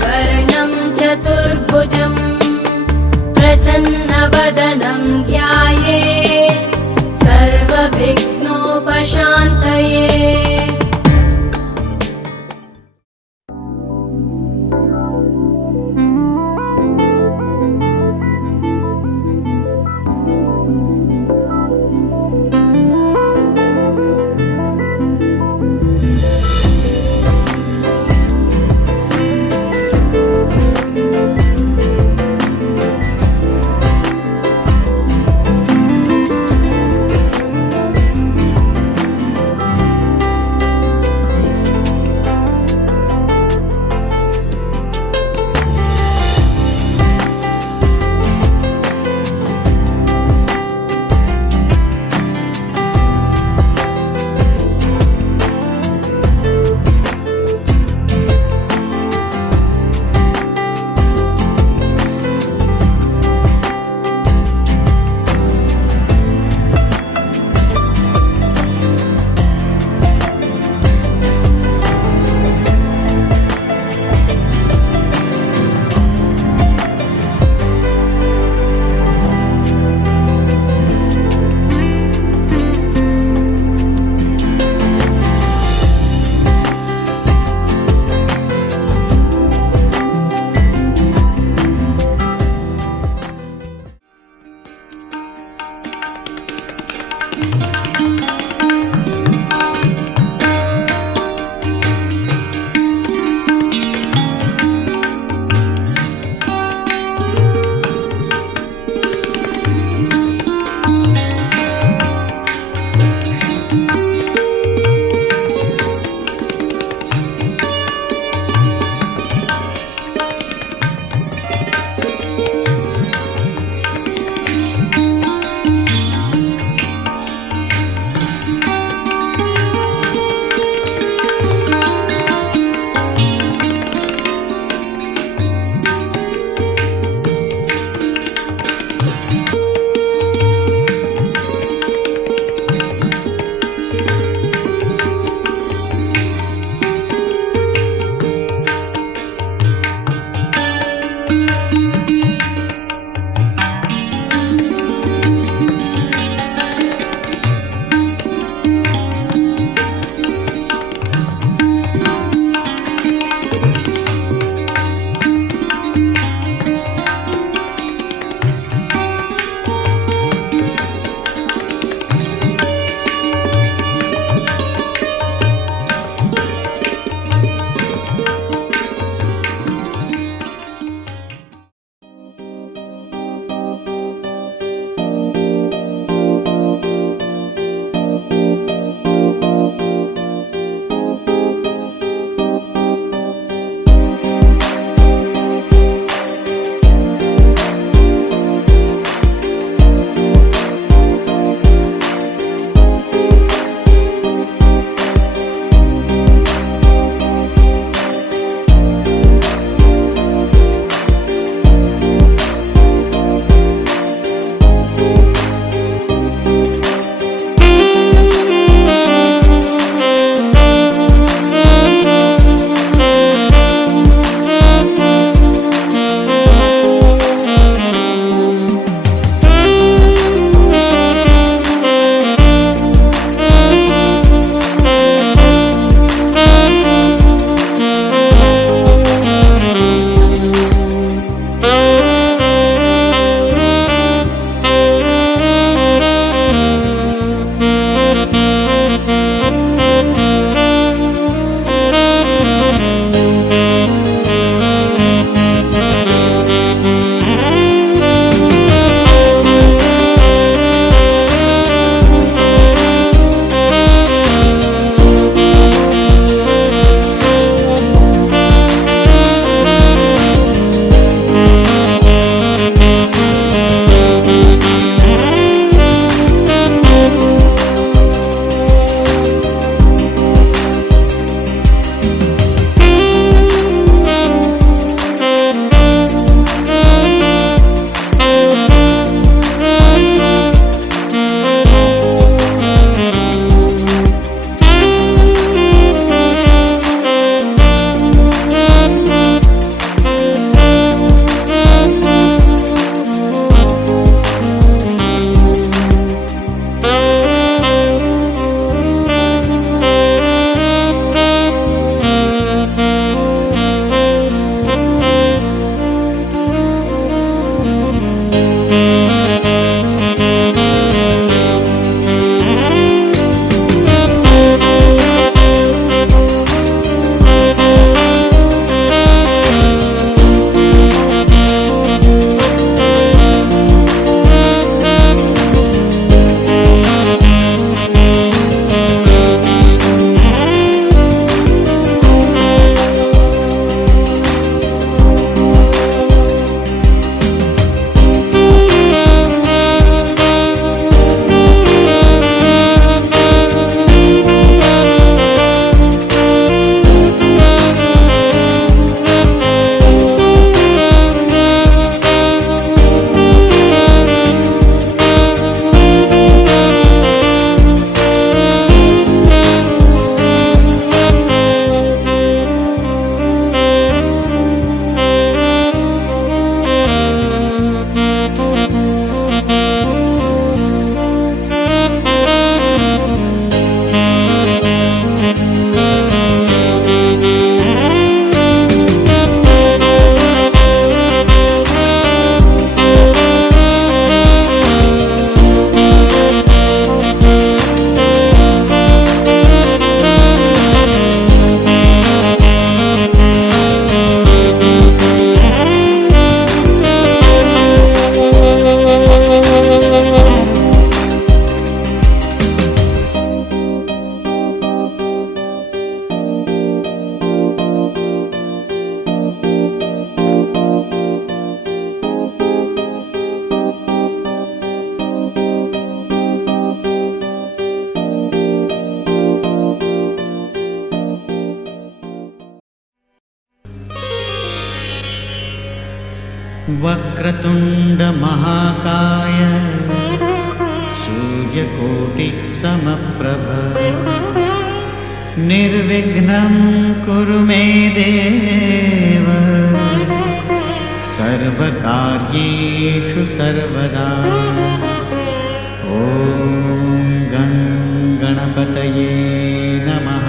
शशिवर्णं चतुर्भुजं प्रसन्नवदनं ध्यायेत् सर्वविघ्नोपशान्तये। वक्रतुंड महाकाय सूर्यकोटिसमप्रभ निर्विघ्नं कुरु मे देव सर्वकार्येषु सर्वदा। ॐ गं गणपतये नमः।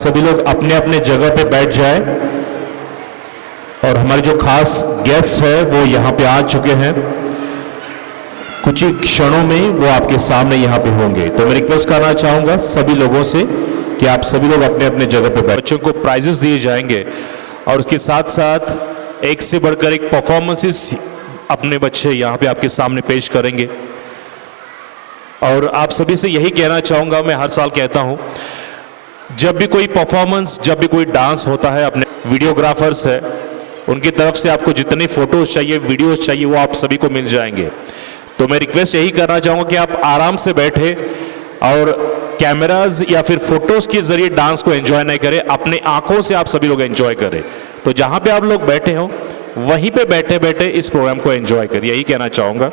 सभी लोग अपने अपने जगह पे बैठ जाएं और हमारे जो खास गेस्ट है वो यहाँ पे आ चुके हैं। कुछ ही क्षणों में वो आपके सामने यहाँ पे होंगे। तो मैं रिक्वेस्ट करना चाहूंगा सभी लोगों से कि आप सभी लोग अपने अपने जगह पे बैठ। बच्चों को प्राइजेस दिए जाएंगे और उसके साथ साथ एक से बढ़कर एक परफॉर्मेंसेस अपने बच्चे यहाँ पे आपके सामने पेश करेंगे। और आप सभी से यही कहना चाहूंगा, मैं हर साल कहता हूँ, जब भी कोई परफॉर्मेंस, जब भी कोई डांस होता है, अपने वीडियोग्राफर्स है उनकी तरफ से आपको जितनी फोटोज चाहिए, वीडियोज चाहिए, वो आप सभी को मिल जाएंगे। तो मैं रिक्वेस्ट यही करना चाहूँगा कि आप आराम से बैठे और कैमराज या फिर फोटोज के जरिए डांस को एंजॉय नहीं करें, अपने आंखों से आप सभी लोग एंजॉय करें। तो जहाँ पे आप लोग बैठे हो वहीं पे बैठे बैठे इस प्रोग्राम को एंजॉय करें, यही कहना चाहूँगा।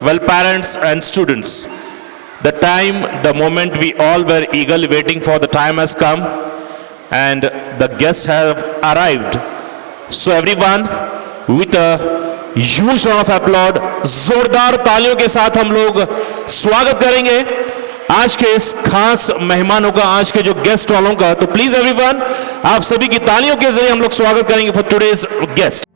Well, parents and students, the time, the moment we all were eagerly waiting for, the time has come and the guests have arrived. So everyone, with a huge round of applause, जोरदार तालियों के साथ हम लोग स्वागत करेंगे आज के इस खास मेहमानों का, आज के जो गेस्ट वालों का। तो प्लीज एवरीवन, आप सभी की तालियों के जरिए हम लोग स्वागत करेंगे फॉर टुडेज गेस्ट।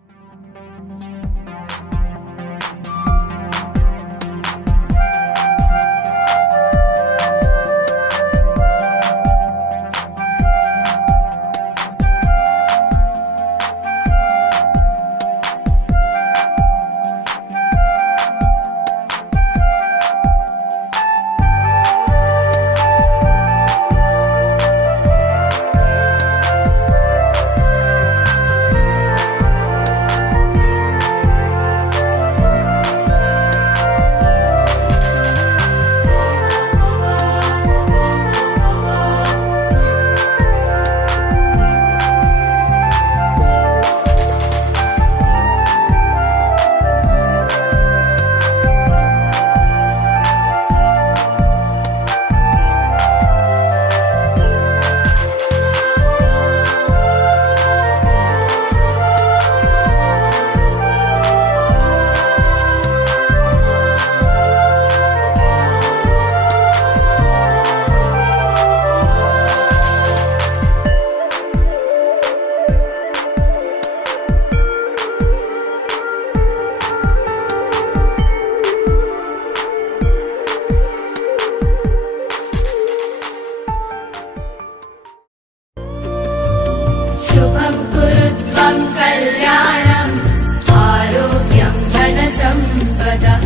कल्याणम् आरोग्यं धनसम्पदः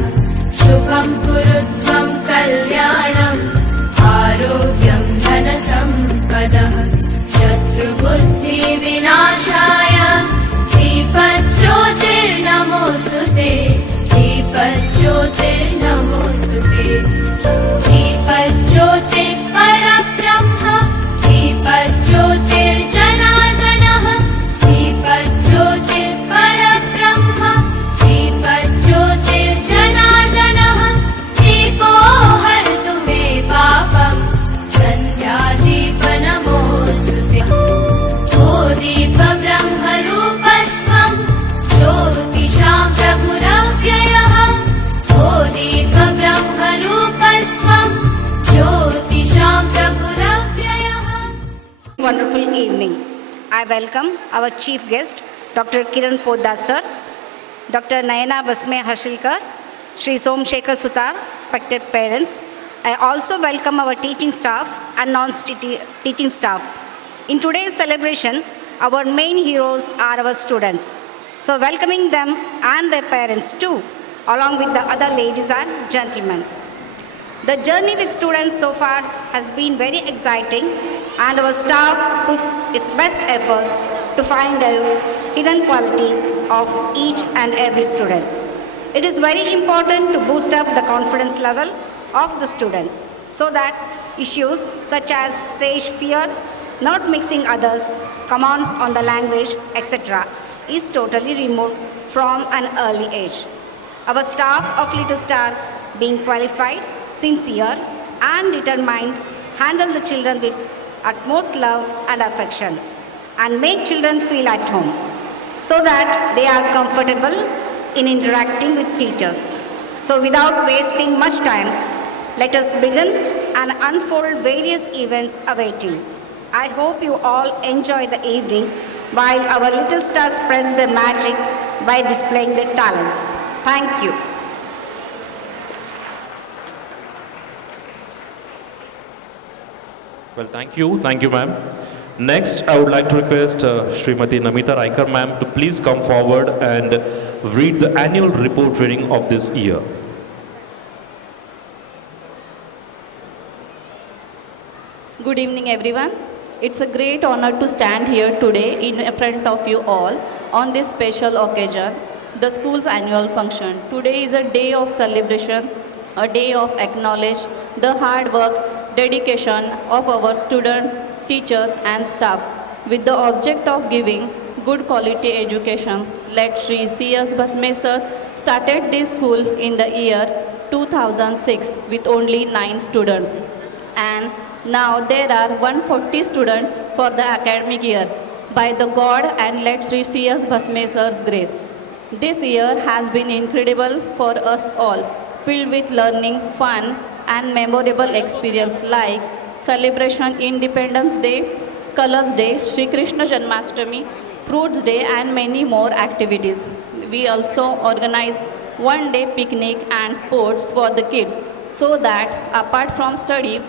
शुभं कुरु त्वं कल्याणम् आरोग्यं प्रमदः शत्रुबुद्धिविनाशाय दीपज्योतिर्नमोऽस्तु ते दीपज्योतिर्नमोऽस्तु ते दीपज्योतिर्परब्रह्म दीपज्योतिर्जनार्दनः दीपज्योतिर्परब्रह्म दीपज्योतिर्जनार्दनः दीपो हरतु मे पापम् सन्ध्यादीपनमोऽस्तु ते ओ दीपब्रह्मरूपस्त्वं ज्योतिषां प्रभुरव्ययः ओ दीपब्रह्मरूपस्त्वं ज्योतिषां प्रभुरव्ययः. Wonderful evening. I welcome our chief guest, Dr. Kiran Poddar sir, Dr. Nayana Basme Hashilkar, Shri Somshekhar Sutar, respected parents. I also welcome our teaching staff and non-teaching staff. In today's celebration, our main heroes are our students. So welcoming them and their parents too, along with the other ladies and gentlemen. The journey with students so far has been very exciting, and our staff puts its best efforts to find out hidden qualities of each and every student. It is very important to boost up the confidence level of the students so that issues such as stage fear, not mixing others, command on the language, etc. is totally removed from an early age. Our staff of Little Star, being qualified, sincere and determined, handle the children with utmost love and affection and make children feel at home so that they are comfortable in interacting with teachers. So without wasting much time, let us begin and unfold various events awaiting. I hope you all enjoy the evening while our Little Star spreads their magic by displaying their talents. Thank you. Well, thank you, ma'am. Next, I would like to request Srimati Namita Raikar, ma'am, to please come forward and read the annual report reading of this year. Good evening, everyone. It's a great honor to stand here today in front of you all on this special occasion, the school's annual function. Today is a day of celebration, a day of acknowledge the hard work, dedication of our students, teachers and staff with the object of giving good quality education. Let Shri C.S. Basme sir started this school in the year 2006 with only 9 students, and now there are 140 students for the academic year by the God and let Shri C.S. Basme sir's grace. This year has been incredible for us all, filled with learning, fun and memorable experience like celebration Independence Day, Colors Day, Shri Krishna Janmashtami, Fruits Day and many more activities. We also organize one-day picnic and sports for the kids so that apart from study,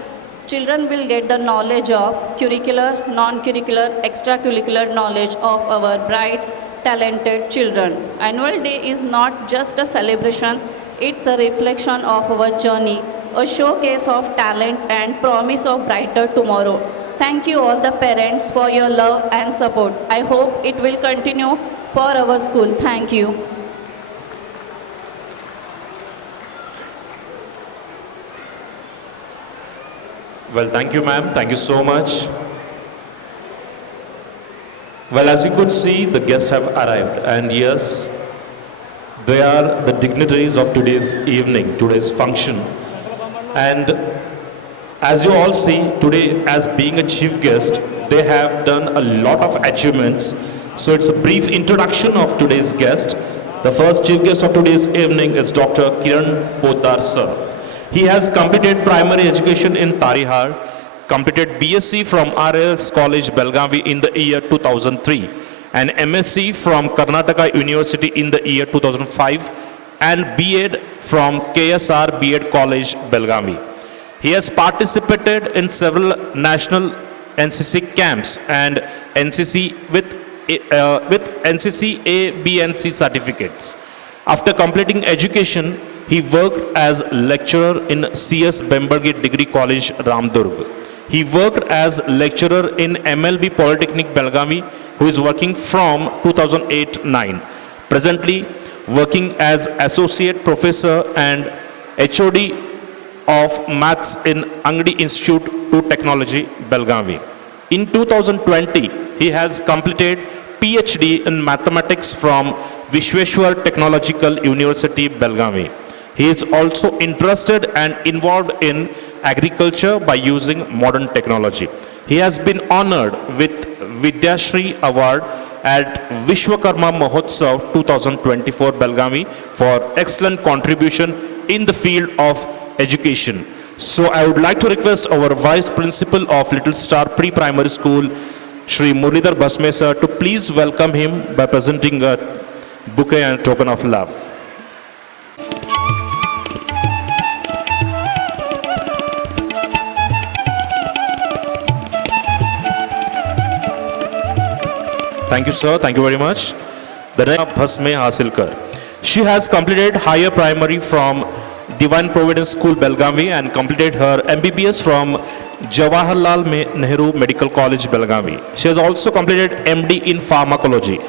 children will get the knowledge of curricular, non-curricular, extracurricular knowledge of our bright, talented children. Annual Day is not just a celebration, it's a reflection of our journey, a showcase of talent and promise of brighter tomorrow. Thank you all the parents for your love and support. I hope it will continue for our school. Thank you. Well, thank you, ma'am. Thank you so much. Well, as you could see, the guests have arrived, and yes, they are the dignitaries of today's evening, today's function. And as you all see, today, as being a chief guest, they have done a lot of achievements. So it's a brief introduction of today's guest. The first chief guest of today's evening is Dr. Kiran Poddar sir. He has completed primary education in Tarihar, completed BSc from RLS College, Belgavi in the year 2003, and MSc from Karnataka University in the year 2005, and B.Ed from KSR B.Ed College, Belgavi. He has participated in several national NCC camps and NCC with NCC A, B and C certificates. After completing education, he worked as lecturer in CS Bembalgi Degree College, Ramdurg. He worked as lecturer in MLB Polytechnic Belgavi, who is working from 2008-9. Presently working as associate professor and HOD of Maths in Angadi Institute to Technology, Belgavi. In 2020, he has completed PhD in mathematics from Vishweshwar Technological University, Belgavi. He is also interested and involved in agriculture by using modern technology. He has been honored with Vidyashri Award at Vishwakarma Mahotsav 2024 Belgavi for excellent contribution in the field of education. So I would like to request our Vice Principal of Little Star Pre-Primary School, Shri Murlidhar Basme sir, to please welcome him by presenting a bouquet and a token of love. Thank you, sir. Thank you very much. The next Bhasme Hasilkar. She has completed higher primary from Divine Providence School, Belgavi, and completed her MBBS from Jawaharlal Nehru Medical College, Belgavi. She has also completed MD in Pharmacology.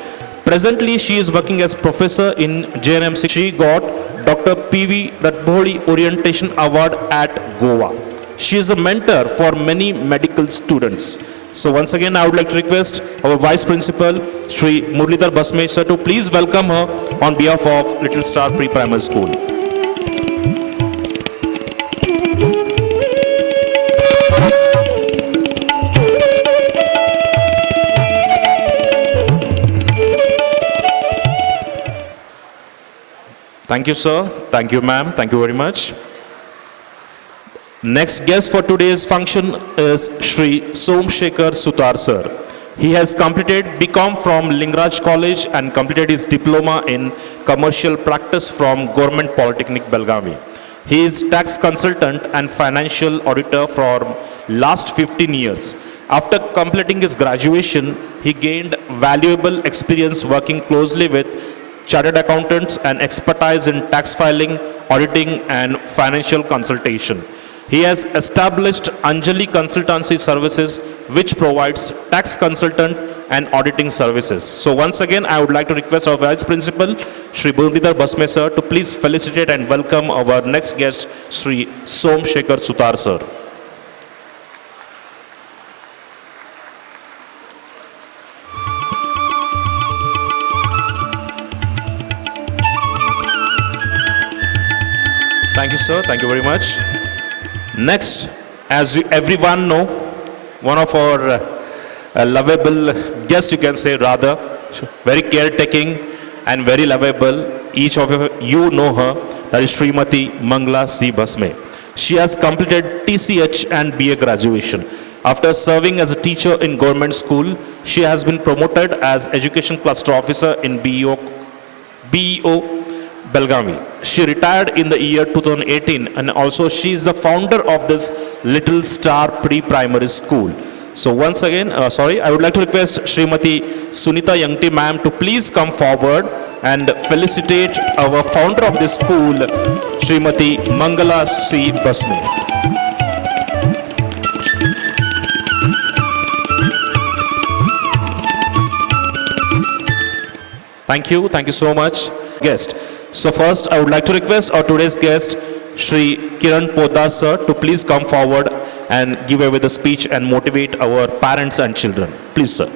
Presently, she is working as professor in JNMC. She got Dr. P.V. Ratbhodi Orientation Award at Goa. She is a mentor for many medical students. So once again, I would like to request our Vice Principal, Shri Murlidhar Basme sir, to please welcome her on behalf of Little Star Pre-Primary School. Thank you, sir. Thank you, ma'am. Thank you very much. Next guest for today's function is Shri Somshekhar Sutar sir. He has completed BCom from Lingaraj College and completed his diploma in commercial practice from Government Polytechnic Belgavi. He is tax consultant and financial auditor for last 15 years. After completing his graduation, he gained valuable experience working closely with chartered accountants and expertise in tax filing, auditing and financial consultation. He has established Anjali Consultancy Services, which provides tax consultant and auditing services. So once again, I would like to request our Vice Principal, Shri Murlidhar Basme sir, to please felicitate and welcome our next guest, Shri Somshekhar Sutar sir. Thank you, sir. Thank you very much. Next, as you everyone know, one of our lovable guests, you can say rather, very caretaking and very lovable. Each of you know her, that is Srimati Mangala C. Basme. She has completed TCH and BA graduation. After serving as a teacher in government school, she has been promoted as Education Cluster Officer in BEO Belgavi. She retired in the year 2018 and also she is the founder of this Little Star Pre-Primary School. So once again, I would like to request Srimati Sunita Yangti ma'am to please come forward and felicitate our founder of this school, Srimati Mangala C. Basme. Thank you so much, guest. So first, I would like to request our today's guest, Shri Kiran Poddar sir, to please come forward and give away the speech and motivate our parents and children. Please, sir.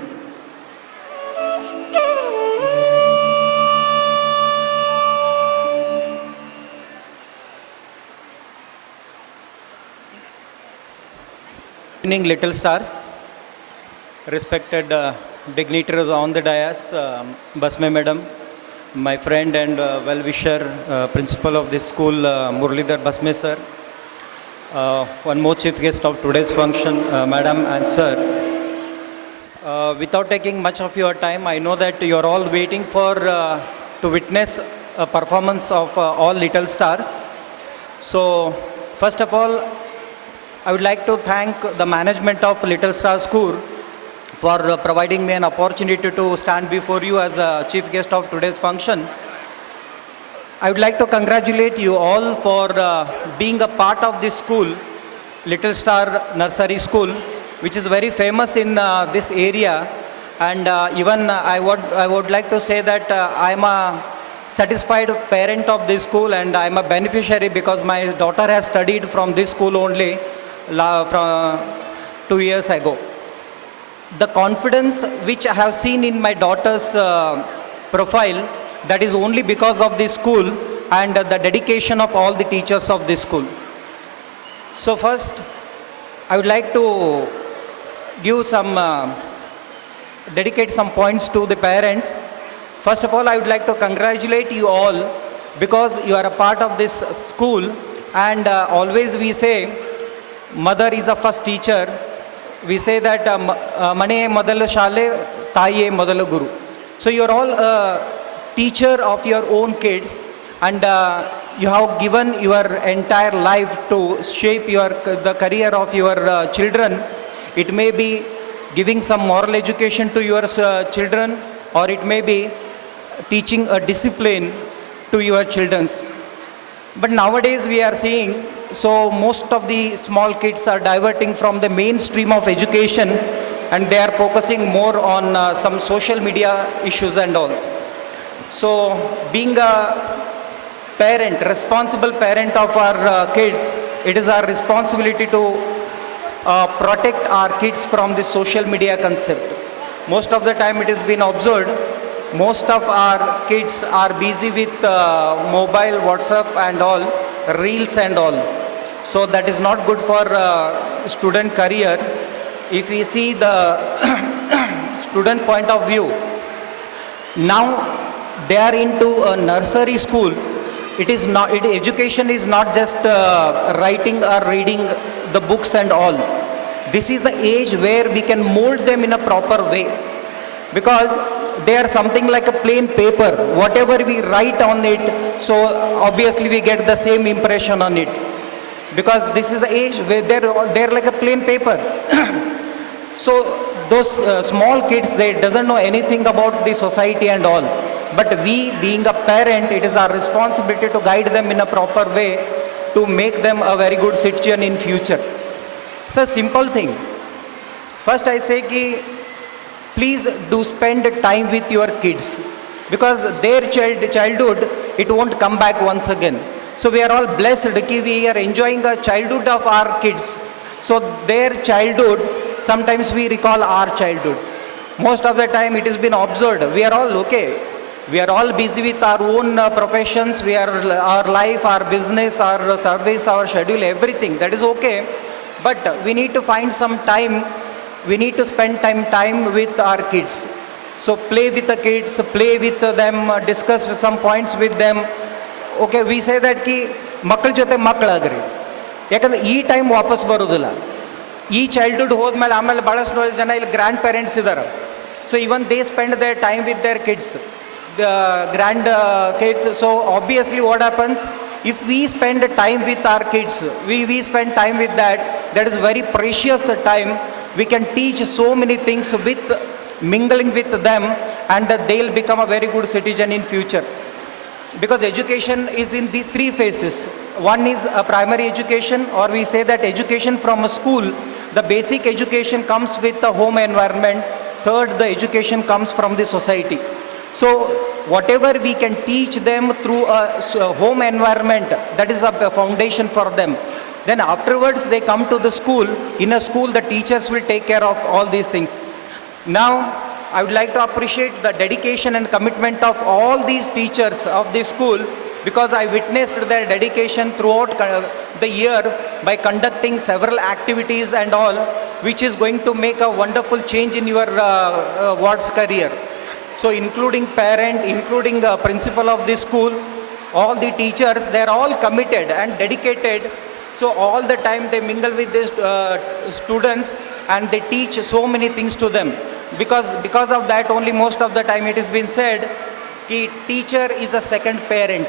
Good evening, Little Stars. Respected dignitaries on the dais, Basme Madam, my friend and well-wisher, principal of this school, Murlidhar Basme sir, one more chief guest of today's function, Madam and sir. Without taking much of your time, I know that you are all waiting for to witness a performance of all Little Stars. So, first of all, I would like to thank the management of Little Star School for providing me an opportunity to stand before you as a chief guest of today's function. I would like to congratulate you all for being a part of this school Little Star Nursery School, which is very famous in this area. And even I would like to say that I am a satisfied parent of this school, and I am a beneficiary because my daughter has studied from this school only from 2 years ago. The confidence which I have seen in my daughter's profile, that is only because of this school and the dedication of all the teachers of this school. So first, I would like to give dedicate some points to the parents. First of all, I would like to congratulate you all because you are a part of this school, and always we say mother is the first teacher. We say that mane modalu shale, taiye modalu guru. So you are all a teacher of your own kids, and you have given your entire life to shape the career of your children. It may be giving some moral education to your children, or it may be teaching a discipline to your children. But nowadays we are seeing, so most of the small kids are diverting from the mainstream of education, and they are focusing more on some social media issues and all. So being a parent, responsible parent of our kids, it is our responsibility to protect our kids from the social media concept. Most of the time it has been observed, most of our kids are busy with mobile, WhatsApp and all, reels and all. So that is not good for student career. If we see the student point of view, now they are into a nursery school. Education is not just writing or reading the books and all. This is the age where we can mold them in a proper way, because they are something like a plain paper. Whatever we write on it, so obviously we get the same impression on it, because this is the age where they're like a plain paper. So those small kids, they doesn't know anything about the society and all. But we, being a parent, it is our responsibility to guide them in a proper way to make them a very good citizen in future. It's a simple thing. First I say ki, please do spend time with your kids, because their childhood, it won't come back once again. So we are all blessed that we are enjoying the childhood of our kids. So their childhood, sometimes we recall our childhood. Most of the time it has been observed, we are all okay. We are all busy with our own professions, our life, our business, our service, our schedule, everything. That is okay. But we need to find some time, we need to spend time with our kids. So play with the kids, play with them, discuss some points with them. Okay, we say that ki makkal jote makkalagri. Yakandre ee time vapas barudilla. Ee childhood hodmele amele balashno jana il grandparents idara. So even they spend their time with their kids. The kids. So obviously what happens, if we spend time with our kids, we spend time with that is very precious time. We can teach so many things with mingling with them, and they'll become a very good citizen in future. Because education is in the three phases. One is a primary education, or we say that education from a school. The basic education comes with the home environment. Third, the education comes from the society. So whatever we can teach them through a home environment, that is the foundation for them. Then afterwards they come to the school. In a school, the teachers will take care of all these things. Now I would like to appreciate the dedication and commitment of all these teachers of this school, because I witnessed their dedication throughout the year by conducting several activities and all, which is going to make a wonderful change in your ward's career. So including parent, including the principal of this school, all the teachers, they are all committed and dedicated. So all the time they mingle with these students, and they teach so many things to them. Because of that only, most of the time it has been said that teacher is a second parent.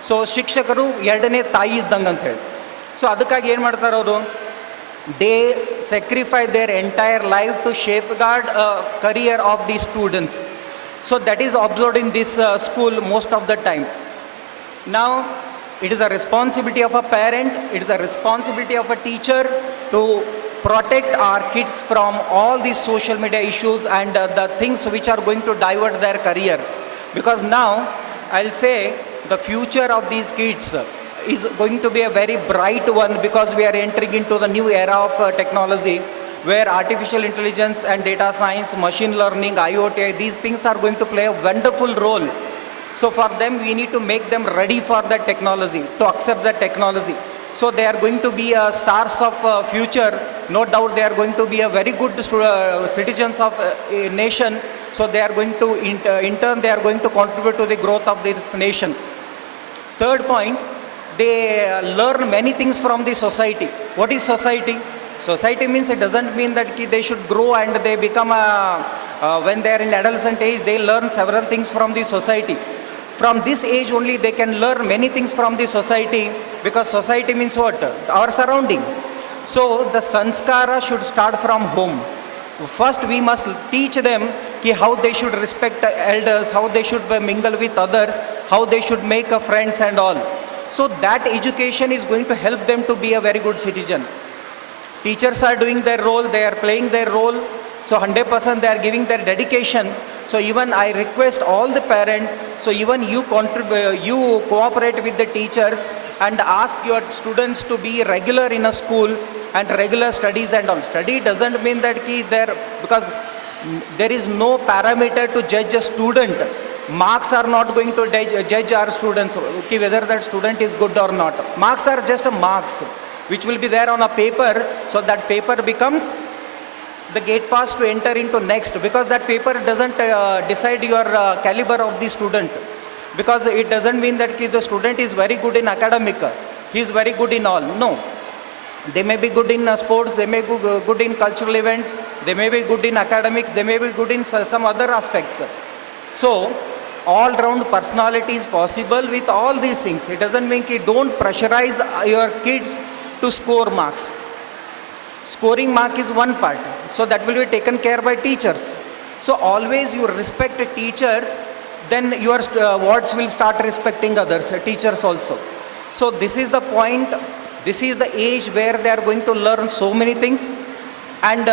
So shikshakaru yerdane tayi iddange anta heli. So adukkaagi ಏನು ಮಾಡ್ತಾರೆ ಅವರು, they sacrifice their entire life to safeguard a career of these students. So that is observed in this school most of the time. Now It is a responsibility of a parent, it is a responsibility of a teacher to protect our kids from all these social media issues and the things which are going to divert their career. Because now, I'll say, the future of these kids is going to be a very bright one, because we are entering into the new era of technology, where artificial intelligence and data science, machine learning, IoT, these things are going to play a wonderful role. So for them, we need to make them ready for that technology, to accept that technology. So they are going to be stars of future. No doubt they are going to be a very good citizens of a nation. So they are going to, in turn, they are going to contribute to the growth of this nation. Third point, they learn many things from the society. What is society? Society means, it doesn't mean that they should grow and they become, when they are in adolescent age, they learn several things from the society. From this age only they can learn many things from the society, because society means what? Our surrounding. So the sanskara should start from home. First we must teach them how they should respect elders, how they should mingle with others, how they should make friends and all. So that education is going to help them to be a very good citizen. Teachers are doing their role, they are playing their role, so 100% they are giving their dedication. So even I request all the parents, so even you cooperate with the teachers and ask your students to be regular in a school and regular studies and all. Study doesn't mean that because there is no parameter to judge a student. Marks are not going to judge our students, whether that student is good or not. Marks are just marks, which will be there on a paper, so that paper becomes the gate pass to enter into next, because that paper doesn't decide your caliber of the student, because it doesn't mean that the student is very good in academic, he is very good in all. No, they may be good in sports, they may be good in cultural events, they may be good in academics, they may be good in some other aspects. So all round personality is possible with all these things. It doesn't mean don't pressurize your kids to score marks. Scoring mark is one part, so that will be taken care by teachers. So always you respect teachers, then your wards will start respecting others, teachers also. So this is the point, this is the age where they are going to learn so many things. And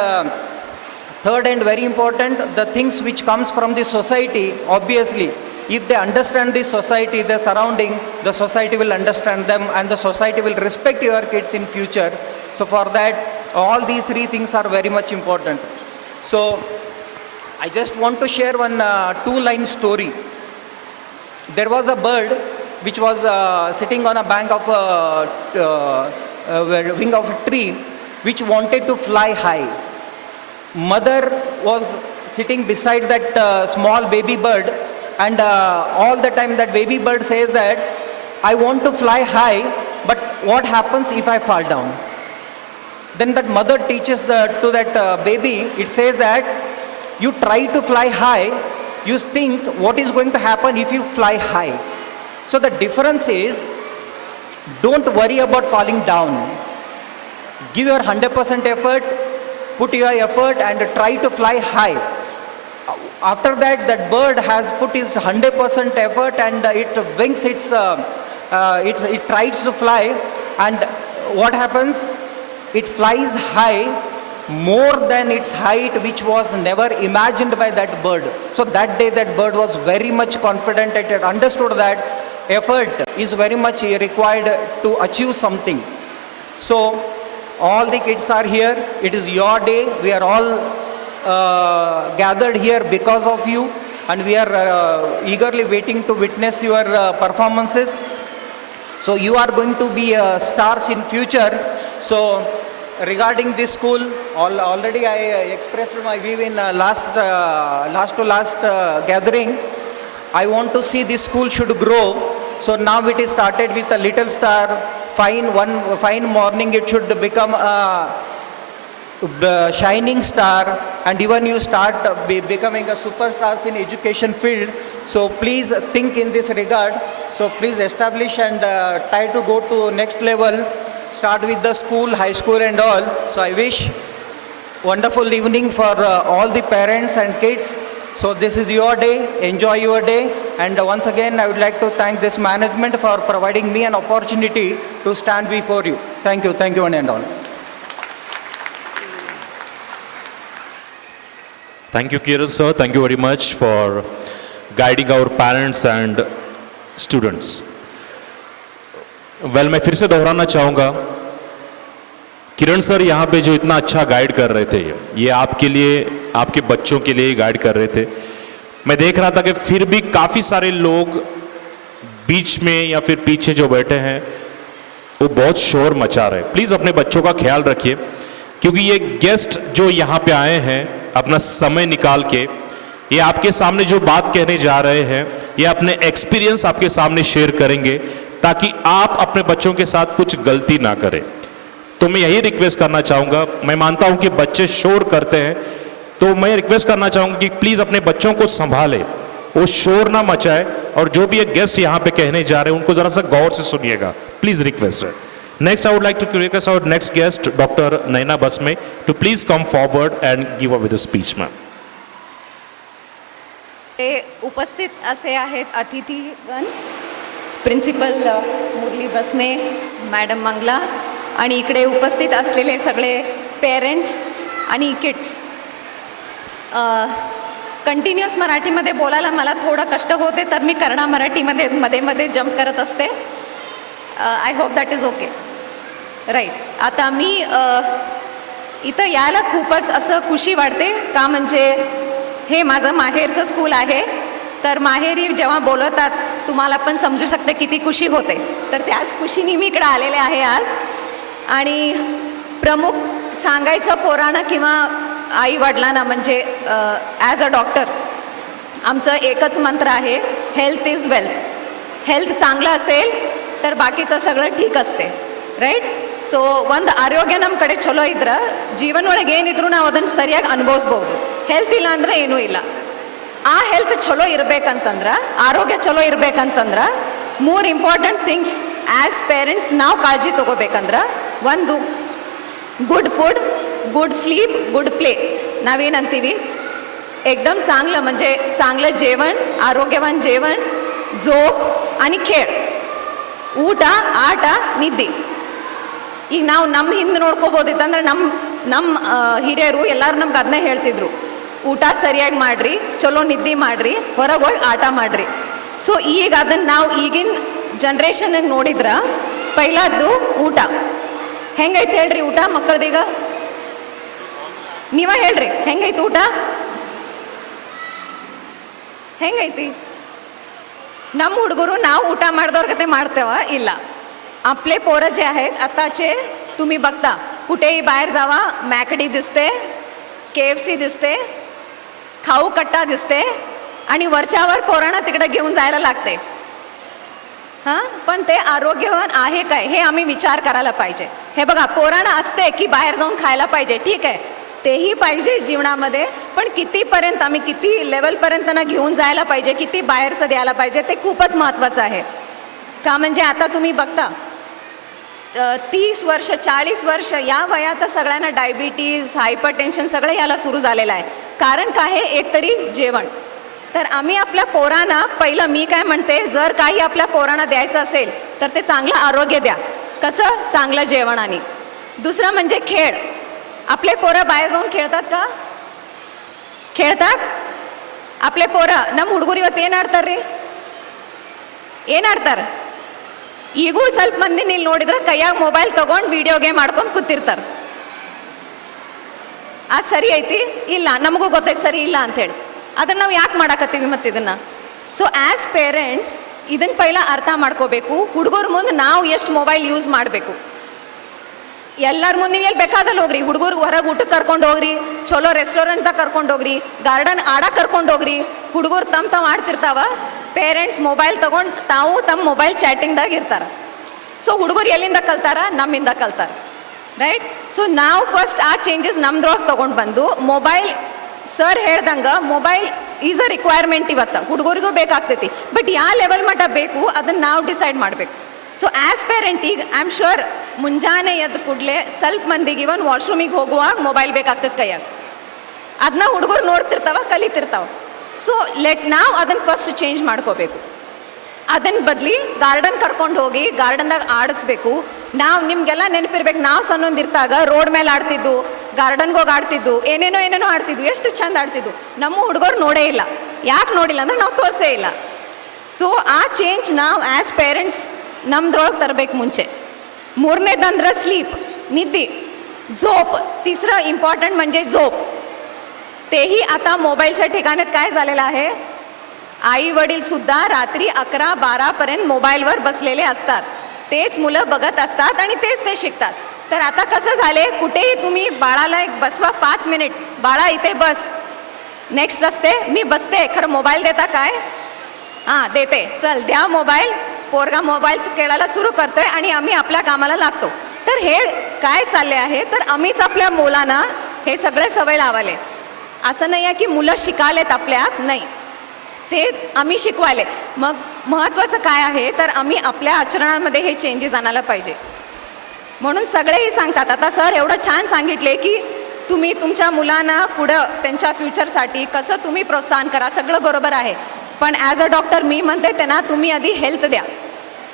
third and very important, the things which comes from the society, obviously, if they understand the society, the surrounding, the society will understand them and the society will respect your kids in future. So for that, all these three things are very much important. So I just want to share one two-line story. There was a bird which was sitting on a bank of a wing of a tree, which wanted to fly high. Mother was sitting beside that small baby bird, and all the time that baby bird says that, I want to fly high, but what happens if I fall down? Then that mother teaches to that baby, it says that you try to fly high, you think what is going to happen if you fly high. So the difference is, don't worry about falling down. Give your 100% effort, put your effort and try to fly high. After that, that bird has put his 100% effort and it wings it tries to fly, and what happens? It flies high more than its height, which was never imagined by that bird. So that day that bird was very much confident, and it understood that effort is very much required to achieve something. So all the kids are here, it is your day, we are all gathered here because of you, and we are eagerly waiting to witness your performances. So you are going to be stars in future. So regarding this school, already I expressed my view in last to last gathering. I want to see this school should grow. So now it is started with a little star. One fine morning it should become a shining star, and even you start becoming a superstars in education field. So please think in this regard. So please establish and try to go to next level. Start with the school, high school and all. So I wish wonderful evening for all the parents and kids. So this is your day, enjoy your day. And once again, I would like to thank this management for providing me an opportunity to stand before you. Thank you one and all. Thank you, Kiran sir. Thank you very much for guiding our parents and students. Well, मैं फिर से दोहराना चाहूँगा, किरण sir यहाँ पे जो इतना अच्छा गाइड कर रहे थे, ये आपके लिए, आपके बच्चों के लिए गाइड कर रहे थे. मैं देख रहा था कि फिर भी काफ़ी सारे लोग बीच में या फिर पीछे जो बैठे हैं वो बहुत शोर मचा रहे हैं. प्लीज़ अपने बच्चों का ख्याल रखिए, क्योंकि ये गेस्ट जो यहाँ पे आए हैं अपना समय निकाल के, ये आपके सामने जो बात कहने जा रहे हैं, ये अपने एक्सपीरियंस आपके सामने शेयर करेंगे ताकि आप अपने बच्चों के साथ कुछ गलती ना करें. तो मैं यही रिक्वेस्ट करना चाहूँगा, मैं मानता हूँ कि बच्चे शोर करते हैं, तो मैं रिक्वेस्ट करना चाहूँगा कि प्लीज़ अपने बच्चों को संभालें, वो शोर ना मचाए, और जो भी एक गेस्ट यहाँ पे कहने जा रहे हैं उनको ज़रा सा गौर से सुनिएगा. प्लीज़ रिक्वेस्ट है. Next, I would like to request our next guest, Dr. Naina Basme, to please come forward and give up with a speech, ma'am. ते उपस्थित असे आहेत अतिथीगण, प्रिन्सिपल मुरली बसमे, मॅडम मंगला, आणि इकडे उपस्थित असलेले सगळे पेरेंट्स आणि किड्स. कंटिन्युअस मराठीमध्ये बोलायला मला थोडं कष्ट होते, तर मी कन्नड मराठीमध्ये मध्ये मध्ये जम्प करत असते. I hope that is okay. Right. आता मी इथं यायला खूपच असं खुशी वाटते, का म्हणजे हे माझं माहेरचं स्कूल आहे, तर माहेरी जेव्हा बोलवतात तुम्हाला पण समजू शकते किती खुशी होते. तर त्याच खुशीने मी इकडे आलेले आहे आज. आणि प्रमुख सांगायचं पोरांना किंवा आई वडिलांना म्हणजे ॲज अ डॉक्टर आमचं एकच मंत्र आहे, हेल्थ इज वेल्थ. हेल्थ चांगलं असेल तर बाकीचं सगळं ठीक असते. ರೈಟ್. ಸೊ ಒಂದು ಆರೋಗ್ಯ ನಮ್ಮ ಕಡೆ ಚಲೋ ಇದ್ರೆ ಜೀವನ ಒಳಗೆ ಏನಿದ್ರು ನಾವು ಅದನ್ನು ಸರಿಯಾಗಿ ಅನುಭವಿಸ್ಬೋದು. ಹೆಲ್ತ್ ಇಲ್ಲ ಅಂದರೆ ಏನೂ ಇಲ್ಲ. ಆ ಹೆಲ್ತ್ ಚಲೋ ಇರಬೇಕಂತಂದ್ರೆ, ಆರೋಗ್ಯ ಚಲೋ ಇರಬೇಕಂತಂದ್ರೆ 3 ಇಂಪಾರ್ಟೆಂಟ್ ಥಿಂಗ್ಸ್ ಆ್ಯಸ್ ಪೇರೆಂಟ್ಸ್ ನಾವು ಕಾಳಜಿ ತೊಗೋಬೇಕಂದ್ರೆ, ಒಂದು good food, good sleep, good play. नाವೇನಂತೀವಿ एकदम चांगलं म्हणजे चांगलं जेवण, आरोग्यवान जेवण, झोप आणि खेळ, ಊಟ, ಆಟ, ನಿದ್ದೆ. ಈಗ ನಾವು ನಮ್ಮ ಹಿಂದೆ ನೋಡ್ಕೋಬೋದಿತ್ತಂದ್ರೆ ನಮ್ಮ ಹಿರಿಯರು ಎಲ್ಲರೂ ನಮ್ಗೆ ಅದನ್ನೇ ಹೇಳ್ತಿದ್ರು, ಊಟ ಸರಿಯಾಗಿ ಮಾಡಿರಿ, ಚಲೋ ನಿದ್ದೆ ಮಾಡಿರಿ, ಹೊರಗೆ ಹೋಗಿ ಆಟ ಮಾಡಿರಿ. ಸೊ ಈಗ ಅದನ್ನು ನಾವು ಈಗಿನ ಜನ್ರೇಷನ್ಗೆ ನೋಡಿದ್ರೆ ಪೈಲಾದ್ದು ಊಟ ಹೆಂಗೈತೆ ಹೇಳ್ರಿ. ಊಟ ಮಕ್ಕಳದೀಗ ನೀವ ಹೇಳ್ರಿ, ಹೆಂಗೈತಿ ಊಟ? ಹೆಂಗೈತಿ? ನಮ್ಮ ಹುಡುಗರು ನಾವು ಊಟ ಮಾಡಿದವ್ರ कथे ಮಾಡ್ತೇವ? ಇಲ್ಲ. आपले पोरं जे आहेत आताचे तुम्ही बघता, कुठेही बाहेर जावा मॅकडी दिसते, KFC दिसते, खाऊ कट्टा दिसते, आणि वरच्यावर पोरांना तिकडे घेऊन जायला लागते. हां, पण ते आरोग्यवान आहे काय हे आम्ही विचार करायला पाहिजे. हे बघा, पोरांना असते की बाहेर जाऊन खायला पाहिजे, ठीक आहे, तेही पाहिजे जीवनामध्ये, पण कितीपर्यंत आम्ही किती लेवलपर्यंत ना घेऊन जायला पाहिजे, किती बाहेरचं द्यायला पाहिजे, ते खूपच महत्त्वाचं आहे. का म्हणजे आता तुम्ही बघता 30 वर्ष 40 वर्ष या वयात सगळ्यांना डायबिटीज, हायपरटेन्शन सगळं याला सुरू झालेलं आहे. कारण काय आहे? एकतरी जेवण. तर आम्ही आपल्या पोरांना पहिलं, मी काय म्हणते, जर काही आपल्या पोरांना द्यायचं असेल तर ते चांगलं आरोग्य द्या. कसं? चांगलं जेवणाने. दुसरं म्हणजे खेळ. आपले पोरं बाहेर जाऊन खेळतात का? खेळतात आपले पोरं? ನಮ್ಮ ಹುಡುಗರು ಇವತ್ತು ಏನು ಆಡ್ತಾರ್ರಿ? ಏನು ಆಡ್ತಾರೆ? ಈಗೂ ಸ್ವಲ್ಪ ಮಂದಿ ಇಲ್ಲಿ ನೋಡಿದ್ರೆ ಕೈಯಾಗ ಮೊಬೈಲ್ ತೊಗೊಂಡು ವಿಡಿಯೋ ಗೇಮ್ ಆಡ್ಕೊಂಡು ಕೂತಿರ್ತಾರೆ. ಅದು ಸರಿ ಐತಿ? ಇಲ್ಲ, ನಮಗೂ ಗೊತ್ತೈತೆ ಸರಿ ಇಲ್ಲ ಅಂಥೇಳಿ. ಅದನ್ನು ನಾವು ಯಾಕೆ ಮಾಡಾಕತ್ತೀವಿ ಮತ್ತು ಇದನ್ನು? ಸೊ ಆ್ಯಸ್ ಪೇರೆಂಟ್ಸ್ ಇದನ್ನು ಪೈಲ ಅರ್ಥ ಮಾಡ್ಕೋಬೇಕು. ಹುಡುಗರ ಮುಂದೆ ನಾವು ಎಷ್ಟು ಮೊಬೈಲ್ ಯೂಸ್ ಮಾಡಬೇಕು. ಎಲ್ಲರ ಮುಂದೆ ನೀವು ಎಲ್ಲಿ ಬೇಕಾದಲ್ಲಿ ಹೋಗ್ರಿ, ಹುಡುಗರು ಹೊರಗೆ ಊಟಕ್ಕೆ ಕರ್ಕೊಂಡು ಹೋಗ್ರಿ, ಚಲೋ ರೆಸ್ಟೋರೆಂಟ್ದಾಗ ಕರ್ಕೊಂಡು ಹೋಗ್ರಿ, ಗಾರ್ಡನ್ ಆಡಕ್ಕೆ ಕರ್ಕೊಂಡು ಹೋಗ್ರಿ. ಹುಡುಗರು ತಮ್ಮ ಆಡ್ತಿರ್ತಾವ, ಪೇರೆಂಟ್ಸ್ ಮೊಬೈಲ್ ತೊಗೊಂಡು ತಾವು ತಮ್ಮ ಮೊಬೈಲ್ ಚಾಟಿಂಗ್ದಾಗ ಇರ್ತಾರೆ. ಸೊ ಹುಡುಗರು ಎಲ್ಲಿಂದ ಕಲ್ತಾರ? ನಮ್ಮಿಂದ ಕಲ್ತಾರೆ. ರೈಟ್. ಸೊ ನಾವು ಫಸ್ಟ್ ಆ ಚೇಂಜಸ್ ನಮ್ದ್ರೊಳಗೆ ತೊಗೊಂಡು ಬಂದು, ಮೊಬೈಲ್ ಸರ್ ಹೇಳ್ದಂಗೆ ಮೊಬೈಲ್ ಈಸ್ ಅ ರಿಕ್ವೈರ್ಮೆಂಟ್ ಇವತ್ತು ಹುಡುಗರಿಗೂ ಬೇಕಾಗ್ತೈತಿ, ಬಟ್ ಯಾವ ಲೆವೆಲ್ ಮಟ್ಟ ಬೇಕು ಅದನ್ನು ನಾವು ಡಿಸೈಡ್ ಮಾಡಬೇಕು. ಸೊ ಆ್ಯಸ್ ಪೇರೆಂಟ್ ಈಗ ಐ ಆಮ್ ಶ್ಯೂರ್ ಮುಂಜಾನೆ ಎದ್ದು ಕೂಡಲೇ ಸ್ವಲ್ಪ ಮಂದಿಗೆ ಇವನ್ ವಾಶ್ರೂಮಿಗೆ ಹೋಗುವಾಗ ಮೊಬೈಲ್ ಬೇಕಾಗ್ತದೆ ಕೈಯಾಗ. ಅದನ್ನ ಹುಡುಗರು ನೋಡ್ತಿರ್ತಾವ, ಕಲಿತಿರ್ತಾವ. ಸೊ ನಾವು ಅದನ್ನು ಫಸ್ಟ್ ಚೇಂಜ್ ಮಾಡ್ಕೋಬೇಕು. ಅದನ್ನ ಬದಲಿ ಗಾರ್ಡನ್ ಕರ್ಕೊಂಡು ಹೋಗಿ ಗಾರ್ಡನ್ದಾಗ ಆಡಿಸ್ಬೇಕು. ನಾವು ನಿಮಗೆಲ್ಲ ನೆನಪಿರ್ಬೇಕು, ನಾವು ಸಣ್ಣೊಂದಿರ್ತಾಗ ರೋಡ್ ಮೇಲೆ ಆಡ್ತಿದ್ದು, ಗಾರ್ಡನ್ಗೆ ಹೋಗಿ ಆಡ್ತಿದ್ದು, ಏನೇನೋ ಆಡ್ತಿದ್ವು, ಎಷ್ಟು ಚಂದ ಆಡ್ತಿದ್ವು. ನಮ್ಮ ಹುಡುಗರು ನೋಡೇ ಇಲ್ಲ. ಯಾಕೆ ನೋಡಿಲ್ಲ ಅಂದ್ರೆ ನಾವು ತೋರಿಸೇ ಇಲ್ಲ. ಸೊ ಆ ಚೇಂಜ್ ನಾವು ಆ್ಯಸ್ ಪೇರೆಂಟ್ಸ್ ನಮ್ದ್ರೊಳಗೆ ತರಬೇಕು ಮುಂಚೆ. ಮೂರನೇದಂದ್ರೆ स्लीप, निद्दी, झोप. तिसरं इम्पॉर्टंट म्हणजे झोप. तेही आता मोबाईलच्या ठिकाणात काय झालेलं आहे, आई वडील सुद्धा रात्री 11-12पर्यंत मोबाईलवर बसलेले असतात. तेच मुलं बघत असतात आणि तेच ते शिकतात. तर आता कसं झाले, कुठेही तुम्ही बाळाला एक बसवा 5 मिनिट, बाळा इथे बस, नेक्स्ट असते मी बसते, खरं मोबाईल देता काय, हां देते, चल द्या मोबाईल. पोरगा मोबाईल खेळायला सुरू करतोय आणि आम्ही आपल्या कामाला लागतो. तर हे काय चालले आहे, तर आम्हीच आपल्या मुलांना हे सगळे सवय लावाले. असं नाही आहे की मुलं शिकालेत आपल्या आप, नाही, ते आम्ही शिकवायले. मग महत्त्वाचं काय आहे, तर आम्ही आपल्या आचरणामध्ये हे चेंजेस आणायला पाहिजे. म्हणून सगळेही सांगतात. आता सर एवढं छान सांगितले की तुम्ही तुमच्या मुलांना पुढं त्यांच्या फ्युचरसाठी कसं तुम्ही प्रोत्साहन करा, सगळं बरोबर आहे. पण ॲज अ डॉक्टर मी म्हणते त्यांना तुम्ही आधी हेल्थ द्या.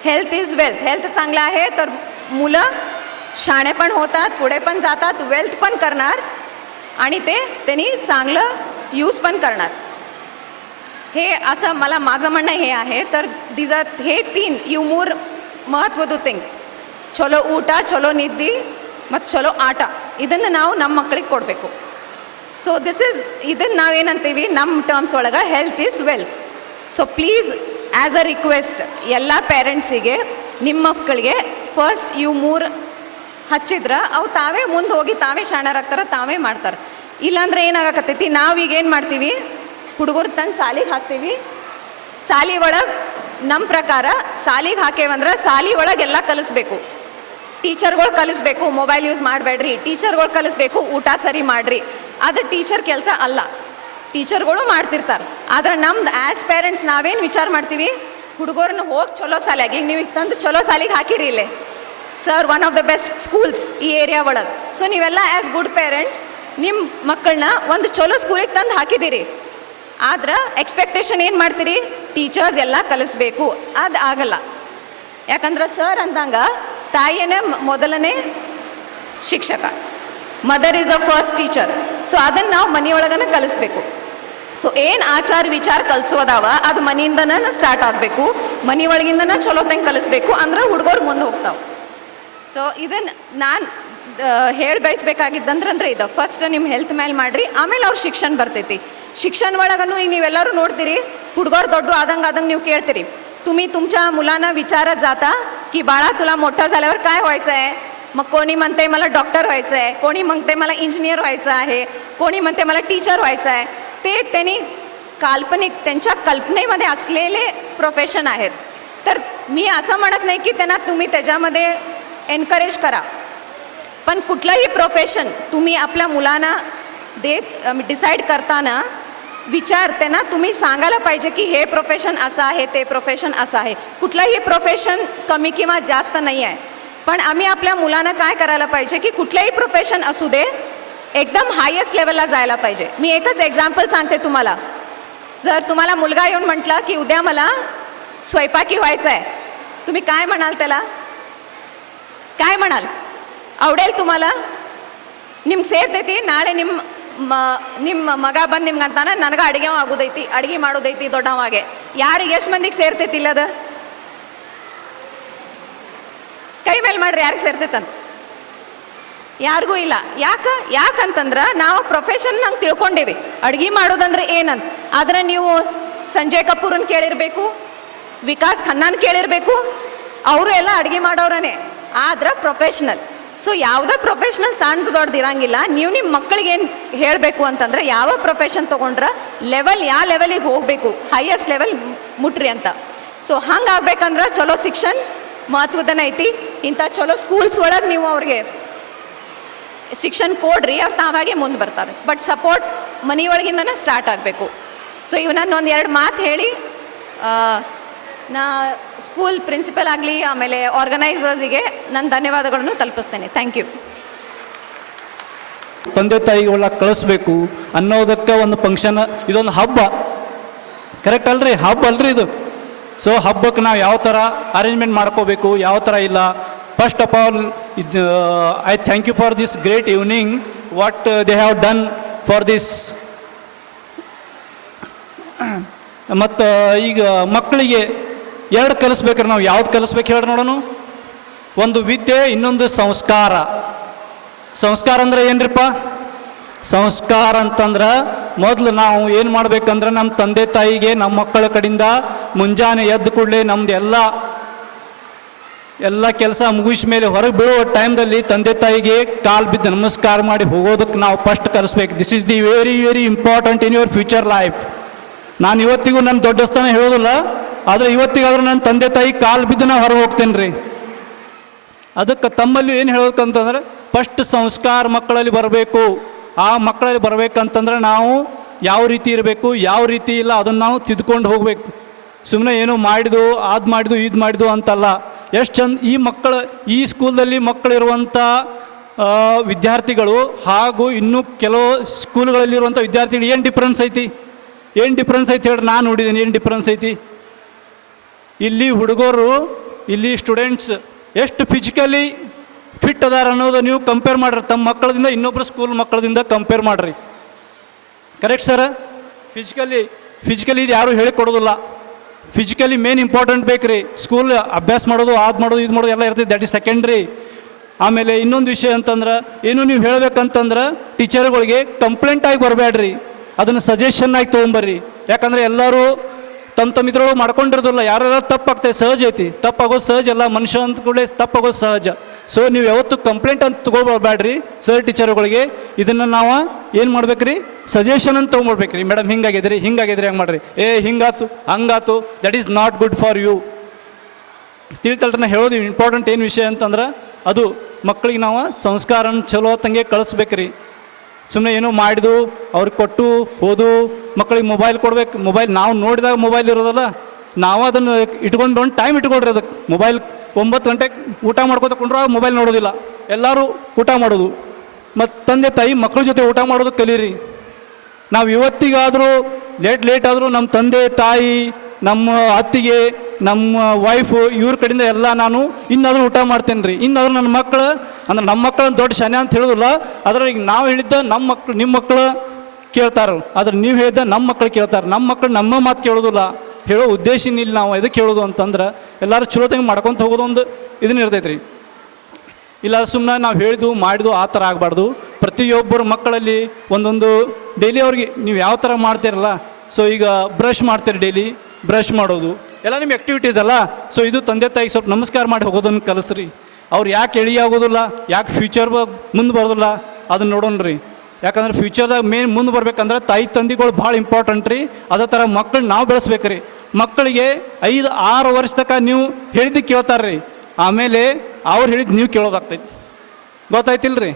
Health is wealth. हेल्थ चांगलं आहे तर मुलं शाणे पण होतात, पुढे पण जातात, वेल्थ पण करणार आणि ते त्यांनी चांगलं यूज पण करणार. हे असं मला माझं म्हणणं हे आहे. तर हे 3 ಯು 3 ಮಹತ್ವದ ಥಿಂಗ್ಸ್, ಚಲೋ ಊಟ, ಚಲೋ ನಿದ್ದೆ ಮತ್ತು ಚಲೋ ಆಟ, ಇದನ್ನು ನಾವು ನಮ್ಮ ಮಕ್ಕಳಿಗೆ ಕೊಡಬೇಕು. ಸೊ ಇದನ್ನು ನಾವೇನಂತೀವಿ ನಮ್ಮ ಟರ್ಮ್ಸ್ ಒಳಗೆ health is wealth. So please as a request ಎಲ್ಲ ಪೇರೆಂಟ್ಸಿಗೆ, ನಿಮ್ಮ ಮಕ್ಕಳಿಗೆ ಫಸ್ಟ್ ಇವು 3 ಹಚ್ಚಿದ್ರೆ ಅವು ತಾವೇ ಮುಂದೆ ಹೋಗಿ ತಾವೇ ಶಾಣರಾಗ್ತಾರೆ, ತಾವೇ ಮಾಡ್ತಾರೆ. ಇಲ್ಲಾಂದ್ರೆ ಏನಾಗಕತ್ತೈತಿ, ನಾವೀಗ ಏನು ಮಾಡ್ತೀವಿ, ಹುಡುಗರು ತಂದು ಸಾಲಿಗೆ ಹಾಕ್ತೀವಿ. ಸಾಲಿ ಒಳಗೆ ನಮ್ಮ ಪ್ರಕಾರ ಸಾಲಿಗೆ ಹಾಕೇವಂದ್ರೆ ಸಾಲಿ ಒಳಗೆ ಎಲ್ಲ ಕಲಿಸ್ಬೇಕು. ಟೀಚರ್ಗಳು ಕಲಿಸ್ಬೇಕು ಮೊಬೈಲ್ ಯೂಸ್ ಮಾಡಬೇಡ್ರಿ, ಟೀಚರ್ಗಳು ಕಲಿಸ್ಬೇಕು ಊಟ ಸರಿ ಮಾಡಿರಿ. ಅದು ಟೀಚರ್ ಕೆಲಸ ಅಲ್ಲ, ಟೀಚರ್ಗಳು ಮಾಡ್ತಿರ್ತಾರೆ. ಆದರೆ ನಮ್ದು ಆ್ಯಸ್ ಪೇರೆಂಟ್ಸ್ ನಾವೇನು ವಿಚಾರ ಮಾಡ್ತೀವಿ, ಹುಡುಗರನ್ನ ಹೋಗಿ ಚಲೋ ಶಾಲೆಗೆ, ಈಗ ನೀವು ತಂದು ಚಲೋ ಶಾಲೆಗೆ ಹಾಕಿರಿ ಇಲ್ಲೇ sir, one of the best schools ಈ ಏರಿಯಾ ಒಳಗೆ. ಸೊ ನೀವೆಲ್ಲ ಆ್ಯಸ್ ಗುಡ್ ಪೇರೆಂಟ್ಸ್ ನಿಮ್ಮ ಮಕ್ಕಳನ್ನ ಒಂದು ಚಲೋ ಸ್ಕೂಲಿಗೆ ತಂದು ಹಾಕಿದ್ದೀರಿ. ಆದ್ರೆ ಎಕ್ಸ್ಪೆಕ್ಟೇಷನ್ ಏನು ಮಾಡ್ತೀರಿ, ಟೀಚರ್ಸ್ ಎಲ್ಲ ಕಲಿಸ್ಬೇಕು, ಅದು ಆಗಲ್ಲ. ಯಾಕಂದ್ರೆ ಸರ್ ಅಂದಂಗ ತಾಯಿಯೇ ಮೊದಲನೇ ಶಿಕ್ಷಕ, mother is the first teacher. So ಅದನ್ನು ನಾವು ಮನೆಯೊಳಗನ ಕಲಿಸ್ಬೇಕು. ಸೊ ಏನು ಆಚಾರ ವಿಚಾರ ಕಲಿಸೋದಾವ ಅದು ಮನೆಯಿಂದನೇ ಸ್ಟಾರ್ಟ್ ಆಗಬೇಕು, ಮನೆ ಒಳಗಿಂದನೇ ಚಲೋ ತಂಗೆ ಕಲಿಸ್ಬೇಕು, ಅಂದ್ರೆ ಹುಡುಗರು ಮುಂದೆ ಹೋಗ್ತಾವೆ. ಸೊ ಇದನ್ನು ನಾನು ಹೇಳಿ ಬಯಸ್ಬೇಕಾಗಿದ್ದಂದ್ರೆ ಇದು ಫಸ್ಟ್ ನಿಮ್ಮ ಹೆಲ್ತ್ ಮೇಲೆ ಮಾಡಿರಿ, ಆಮೇಲೆ ಅವ್ರ ಶಿಕ್ಷಣ ಬರ್ತೈತಿ. शिक्षण ಒಳಗನು ಈಗ ನೀವೆಲ್ಲರೂ ನೋಡ್ತೀರಿ, ಹುಡುಗರು ದೊಡ್ಡ आदंग ನೀವು ಕೇಳ್ತೀರಿ. तुम्ही तुमच्या मुलांना विचारत जाता की बाळा तुला मोठं झाल्यावर काय व्हायचं आहे, मग कोणी म्हणते मला डॉक्टर व्हायचं आहे, कोणी म्हणते मला इंजिनियर व्हायचं आहे, कोणी म्हणते मला टीचर व्हायचं आहे. ते त्यांनी काल्पनिक त्यांच्या कल्पनेमध्ये असलेले प्रोफेशन आहेत. तर मी असं म्हणत नाही की त्यांना तुम्ही त्याच्यामध्ये एनकरेज करा, पण कुठलंही प्रोफेशन तुम्ही आपल्या मुलांना डिसाईड करताना विचारताना तुम्ही सांगायला पाहिजे की हे प्रोफेशन असं आहे, ते प्रोफेशन असं आहे. कुठलंही प्रोफेशन कमी किंवा जास्त नाही आहे, पण आम्ही आपल्या मुलांना काय करायला पाहिजे की कुठलंही प्रोफेशन असू दे, एकदम हायेस्ट लेवलला जायला पाहिजे. मी एकच एक्झाम्पल सांगते तुम्हाला. जर तुम्हाला मुलगा येऊन म्हटला की उद्या मला स्वयंपाकी व्हायचं आहे, तुम्ही काय म्हणाल त्याला, काय म्हणाल, आवडेल तुम्हाला, ನಿಮ್ಮ ಸೇರ್ತೈತಿ, ನಾಳೆ ನಿಮ್ಮ ಮಗ ಬಂದು ನಿಮ್ಗೆ ಅಂತಾನೆ ನನಗೆ ಅಡುಗೆ ಆಗೋದೈತಿ, ಅಡುಗೆ ಮಾಡೋದೈತಿ ದೊಡ್ಡವಾಗೆ. ಯಾರಿಗೆ ಎಷ್ಟು ಮಂದಿಗೆ ಸೇರ್ತೈತಿ ಇಲ್ಲದ ಕೈ ಮೇಲೆ ಮಾಡ್ರಿ, ಯಾರಿಗೆ ಸೇರ್ತೈತಂತ, ಯಾರಿಗೂ ಇಲ್ಲ. ಯಾಕಂತಂದ್ರೆ ನಾವು ಪ್ರೊಫೆಷನ್ ನಂಗೆ ತಿಳ್ಕೊಂಡೇವಿ ಅಡುಗೆ ಮಾಡೋದಂದ್ರೆ ಏನಂತ. ಆದರೆ ನೀವು ಸಂಜಯ್ ಕಪೂರನ್ ಕೇಳಿರಬೇಕು, ವಿಕಾಸ್ ಖನ್ನಾನ್ ಕೇಳಿರಬೇಕು, ಅವರು ಎಲ್ಲ ಅಡುಗೆ ಮಾಡೋರೇ, ಆದ್ರೆ ಪ್ರೊಫೆಷ್ನಲ್. ಸೊ ಯಾವುದೇ ಪ್ರೊಫೆಷ್ನಲ್ ಸಣ್ಣ ದೊಡ್ಡದು ಇರಂಗಿಲ್ಲ. ನೀವು ನಿಮ್ಮ ಮಕ್ಕಳಿಗೆ ಏನು ಹೇಳಬೇಕು ಅಂತಂದ್ರೆ ಯಾವ ಪ್ರೊಫೆಷನ್ ತೊಗೊಂಡ್ರೆ ಯಾವ ಲೆವೆಲಿಗೆ ಹೋಗಬೇಕು, ಹೈಯೆಸ್ಟ್ ಲೆವೆಲ್ ಮುಟ್ರಿ ಅಂತ. ಸೊ ಹಂಗಾಗ್ಬೇಕಂದ್ರೆ ಚಲೋ ಶಿಕ್ಷಣ ಮಹತ್ವದನ ಐತಿ. ಇಂಥ ಚಲೋ ಸ್ಕೂಲ್ಸ್ ಒಳಗೆ ನೀವು ಅವ್ರಿಗೆ ಶಿಕ್ಷಣ ಕೊಡ್ರಿ, ಅವ್ರು ತಾವಾಗೆ ಮುಂದೆ ಬರ್ತಾರೆ. ಬಟ್ ಸಪೋರ್ಟ್ ಮನೆಯೊಳಗಿಂದನೇ ಸ್ಟಾರ್ಟ್ ಆಗಬೇಕು. ಸೊ ಇವನನ್ನು ಒಂದೆರಡು ಮಾತು ಹೇಳಿ ನಾ ಸ್ಕೂಲ್ ಪ್ರಿನ್ಸಿಪಲ್ ಆಗಲಿ ಆಮೇಲೆ ಆರ್ಗನೈಸರ್ಸಿಗೆ ನನ್ನ ಧನ್ಯವಾದಗಳನ್ನು ತಲುಪಿಸ್ತೇನೆ. Thank you. ತಂದೆ ತಾಯಿಗಳ ಕಳಿಸ್ಬೇಕು ಅನ್ನೋದಕ್ಕೆ ಒಂದು ಫಂಕ್ಷನ್, ಇದೊಂದು ಹಬ್ಬ. ಕರೆಕ್ಟ್ ಅಲ್ರಿ? ಹಬ್ಬ ಅಲ್ರಿ ಇದು. ಸೊ ಹಬ್ಬಕ್ಕೆ ನಾವು ಯಾವ ಥರ ಅರೇಂಜ್ಮೆಂಟ್ ಮಾಡ್ಕೋಬೇಕು, ಯಾವ ಥರ ಇಲ್ಲ. First of all I thank you for this great evening what they have done for this. ಮತ್ತು ಈಗ ಮಕ್ಕಳಿಗೆ ಎರಡು ಕಲಿಸ್ಬೇಕಾರೆ ನಾವು ಯಾವ್ದು ಕಲಿಸ್ಬೇಕು ಹೇಳಿ ನೋಡೋಣ. ಒಂದು ವಿದ್ಯೆ, ಇನ್ನೊಂದು ಸಂಸ್ಕಾರ. ಸಂಸ್ಕಾರ ಅಂದ್ರೆ ಏನ್ರಿಪ್ಪ? ಸಂಸ್ಕಾರ ಅಂತಂದ್ರೆ ಮೊದಲು ನಾವು ಏನು ಮಾಡ್ಬೇಕಂದ್ರೆ ನಮ್ಮ ತಂದೆ ತಾಯಿಗೆ ನಮ್ಮ ಮಕ್ಕಳ ಕಡೆಯಿಂದ ಮುಂಜಾನೆ ಎದ್ದು ಕೂಡಲೇ ನಮ್ದು ಎಲ್ಲ ಕೆಲಸ ಮುಗಿದ ಮೇಲೆ ಹೊರಗೆ ಬೀಳುವ ಟೈಮ್ದಲ್ಲಿ ತಂದೆ ತಾಯಿಗೆ ಕಾಲು ಬಿದ್ದು ನಮಸ್ಕಾರ ಮಾಡಿ ಹೋಗೋದಕ್ಕೆ ನಾವು ಫಸ್ಟ್ ಕಲಿಸ್ಬೇಕು. This is the very very important in your future life. ನಾನು ಇವತ್ತಿಗೂ ನನ್ನ ದೊಡ್ಡ ಸ್ಥಾನ ಹೇಳೋದಿಲ್ಲ, ಆದರೆ ಇವತ್ತಿಗಾದ್ರೂ ನನ್ನ ತಂದೆ ತಾಯಿ ಕಾಲು ಬಿದ್ದು ನಾನು ಹೊರಗೆ ಹೋಗ್ತೇನೆ ರೀ. ಅದಕ್ಕೆ ತಮ್ಮಲ್ಲಿ ಏನು ಹೇಳೋದಕ್ಕಂತಂದ್ರೆ ಫಸ್ಟ್ ಸಂಸ್ಕಾರ ಮಕ್ಕಳಲ್ಲಿ ಬರಬೇಕು. ಆ ಮಕ್ಕಳಲ್ಲಿ ಬರಬೇಕಂತಂದ್ರೆ ನಾವು ಯಾವ ರೀತಿ ಇರಬೇಕು, ಯಾವ ರೀತಿ ಇಲ್ಲ ಅದನ್ನು ನಾವು ತಿದ್ಕೊಂಡು ಹೋಗಬೇಕು. ಸುಮ್ಮನೆ ಏನೋ ಮಾಡಿದು ಅದು ಮಾಡಿದು ಇದು ಮಾಡಿದು ಅಂತಲ್ಲ. ಎಷ್ಟು ಚಂದ ಈ ಸ್ಕೂಲ್ದಲ್ಲಿ ಮಕ್ಕಳಿರುವಂಥ ವಿದ್ಯಾರ್ಥಿಗಳು ಹಾಗೂ ಇನ್ನೂ ಕೆಲವು ಸ್ಕೂಲ್ಗಳಲ್ಲಿರುವಂಥ ವಿದ್ಯಾರ್ಥಿಗಳು ಏನು ಡಿಫ್ರೆನ್ಸ್ ಐತಿ ಹೇಳಿ? ನಾನು ನೋಡಿದ್ದೀನಿ ಏನು ಡಿಫ್ರೆನ್ಸ್ ಐತಿ. ಇಲ್ಲಿ ಹುಡುಗರು, ಇಲ್ಲಿ ಸ್ಟೂಡೆಂಟ್ಸ್ ಎಷ್ಟು ಫಿಸಿಕಲಿ ಫಿಟ್ ಅದಾರ ಅನ್ನೋದು ನೀವು ಕಂಪೇರ್ ಮಾಡ್ರಿ. ತಮ್ಮ ಮಕ್ಕಳದಿಂದ ಇನ್ನೊಬ್ಬರು ಸ್ಕೂಲ್ ಮಕ್ಕಳದಿಂದ ಕಂಪೇರ್ ಮಾಡಿರಿ. Correct sir? ಫಿಸಿಕಲಿ ಇದು ಯಾರೂ ಹೇಳಿಕೊಡೋದಿಲ್ಲ. ಫಿಸಿಕಲಿ ಮೇನ್ ಇಂಪಾರ್ಟೆಂಟ್ ಬೇಕು ರೀ. ಸ್ಕೂಲ್ ಅಭ್ಯಾಸ ಮಾಡೋದು, ಅದು ಮಾಡೋದು, ಇದು ಮಾಡೋದು ಎಲ್ಲ ಇರ್ತೈತೆ, ದಟ್ ಈಸ್ ಸೆಕೆಂಡ್ರಿ. ಆಮೇಲೆ ಇನ್ನೊಂದು ವಿಷಯ ಅಂತಂದ್ರೆ ಏನು ನೀವು ಹೇಳಬೇಕಂತಂದ್ರೆ ಟೀಚರ್ಗಳಿಗೆ ಕಂಪ್ಲೇಂಟ್ ಆಗಿ ಬರಬೇಡ್ರಿ, ಅದನ್ನು ಸಜೆಷನ್ ಆಗಿ ತೊಗೊಂಬರ್ರಿ. ಯಾಕಂದರೆ ಎಲ್ಲರೂ ತಮ್ಮ ಇದ್ರೊಳಗೆ ಮಾಡ್ಕೊಂಡಿರೋದಿಲ್ಲ. ಯಾರೆಲ್ಲ ತಪ್ಪಾಗ್ತದೆ, ಸಹಜ ಐತಿ. ತಪ್ಪಾಗೋದು ಸಹಜ ಅಲ್ಲ, ಮನುಷ್ಯ ಅಂತ ಕೂಡ ತಪ್ಪಾಗೋದು ಸಹಜ. ಸೊ ನೀವು ಯಾವತ್ತು ಕಂಪ್ಲೇಂಟ್ ಅಂತ ತೊಗೊಳ್ಬೇಡ್ರಿ ಸರ್ ಟೀಚರ್ಗಳಿಗೆ. ಇದನ್ನು ನಾವು ಏನು ಮಾಡ್ಬೇಕ್ರಿ? ಸಜೆಷನ್ ಅಂತ ತೊಗೊಂಡ್ಬಿಡ್ಬೇಕ್ರಿ. ಮೇಡಮ್ ಹಿಂಗಾಗಿದ್ರಿ ಹಂಗೆ ಮಾಡಿರಿ, ಹಿಂಗಾತು ಹಂಗಾತು, that is not good for you. ತಿಳ್ತಲ್ರಿ ನಾ ಹೇಳೋದು ಇಂಪಾರ್ಟೆಂಟ್ ಏನು ವಿಷಯ ಅಂತಂದ್ರೆ ಅದು ಮಕ್ಕಳಿಗೆ ನಾವು ಸಂಸ್ಕಾರನ ಚಲೋ ತಂಗೆ ಕಳಿಸ್ಬೇಕ್ರಿ. ಸುಮ್ಮನೆ ಏನೋ ಮಾಡಿದು ಅವ್ರಿಗೆ ಕೊಟ್ಟು ಹೋದು. ಮಕ್ಕಳಿಗೆ ಮೊಬೈಲ್ ಕೊಡ್ಬೇಕು. ಮೊಬೈಲ್ ನಾವು ನೋಡಿದಾಗ ಮೊಬೈಲ್ ಇರೋದಲ್ಲ, ನಾವು ಅದನ್ನು ಇಟ್ಕೊಂಡು ಟೈಮ್ ಇಟ್ಕೊಳ್ರಿ. ಅದಕ್ಕೆ ಮೊಬೈಲ್ 9 ಗಂಟೆಗೆ ಊಟ ಮಾಡ್ಕೊತ ಕೊಂಡ್ರೆ ಮೊಬೈಲ್ ನೋಡೋದಿಲ್ಲ. ಎಲ್ಲರೂ ಊಟ ಮಾಡೋದು. ಮತ್ತು ತಂದೆ ತಾಯಿ ಮಕ್ಕಳ ಜೊತೆ ಊಟ ಮಾಡೋದು ಕಲೀರಿ. ನಾವು ಇವತ್ತಿಗಾದರೂ ಲೇಟ್ ಆದರೂ ನಮ್ಮ ತಂದೆ ತಾಯಿ, ನಮ್ಮ ಅತ್ತಿಗೆ, ನಮ್ಮ ವೈಫು ಇವ್ರ ಕಡೆಯಿಂದ ಎಲ್ಲ ನಾನು ಇನ್ನಾದರೂ ಊಟ ಮಾಡ್ತೇನೆ ರೀ. ಇನ್ನಾದರೂ ನನ್ನ ಮಕ್ಕಳು ಅಂದ್ರೆ ನಮ್ಮ ಮಕ್ಕಳು ದೊಡ್ಡ ಶಾನೆ ಅಂತ ಹೇಳೋದಿಲ್ಲ. ಆದರೆ ಈಗ ನಾವು ಹೇಳಿದ್ದ ನಿಮ್ಮ ಮಕ್ಕಳು ಕೇಳ್ತಾರೆ, ಆದ್ರೆ ನೀವು ಹೇಳಿದ್ದ ನಮ್ಮ ಮಕ್ಕಳು ಕೇಳ್ತಾರೆ. ನಮ್ಮ ಮಕ್ಕಳು ನಮ್ಮ ಮಾತು ಕೇಳೋದಿಲ್ಲ. ಹೇಳೋ ಉದ್ದೇಶ ಇಲ್ಲ. ನಾವು ಎದಕ್ಕೆ ಹೇಳೋದು ಅಂತಂದ್ರೆ ಎಲ್ಲರೂ ಚಲೋ ತಂಗೆ ಮಾಡ್ಕೊತ ಹೋಗೋದು ಒಂದು ಇದನ್ನ ಇರ್ತೈತೆ ರೀ. ಇಲ್ಲ ಸುಮ್ಮನೆ ನಾವು ಹೇಳಿದ್ದು ಮಾಡಿದ್ದು ಆ ಥರ ಆಗಬಾರ್ದು. ಪ್ರತಿಯೊಬ್ಬರ ಮಕ್ಕಳಲ್ಲಿ ಒಂದೊಂದು ಡೈಲಿ ಅವ್ರಿಗೆ ನೀವು ಯಾವ ಥರ ಮಾಡ್ತೀರಲ್ಲ. ಸೊ ಈಗ ಬ್ರಷ್ ಮಾಡ್ತೀರಿ, ಡೈಲಿ ಬ್ರಷ್ ಮಾಡೋದು ಎಲ್ಲ ನಿಮ್ಮ ಆ್ಯಕ್ಟಿವಿಟೀಸ್ ಅಲ್ಲ. ಸೊ ಇದು ತಂದೆ ತಾಯಿಗೆ ಸ್ವಲ್ಪ ನಮಸ್ಕಾರ ಮಾಡಿ ಹೋಗೋದನ್ನು ಕಲಿಸ್ರಿ. ಅವ್ರು ಯಾಕೆ ಎಳಿ ಆಗೋದಿಲ್ಲ, ಯಾಕೆ ಫ್ಯೂಚರ್ ಮುಂದೆ ಬರೋದಿಲ್ಲ ಅದನ್ನು ನೋಡೋಣ ರೀ. ಯಾಕಂದ್ರೆ ಫ್ಯೂಚರ್ದಾಗ ಮೇನ್ ಮುಂದೆ ಬರ್ಬೇಕಂದ್ರೆ ತಾಯಿ ತಂದೆಗಳು ಭಾಳ ಇಂಪಾರ್ಟೆಂಟ್ ರೀ. ಅದೇ ಥರ ಮಕ್ಕಳು ನಾವು ಬೆಳೆಸ್ಬೇಕು ರೀ. ಮಕ್ಕಳಿಗೆ 5-6 ವರ್ಷ ತನಕ ನೀವು ಹೇಳಿದ್ದು ಕೇಳ್ತಾರೆ ರೀ. ಆಮೇಲೆ ಅವ್ರು ಹೇಳಿದ್ದು ನೀವು ಕೇಳೋದಾಗ್ತೈತಿ. ಗೊತ್ತಾಯ್ತಿಲ್ಲ ರೀ?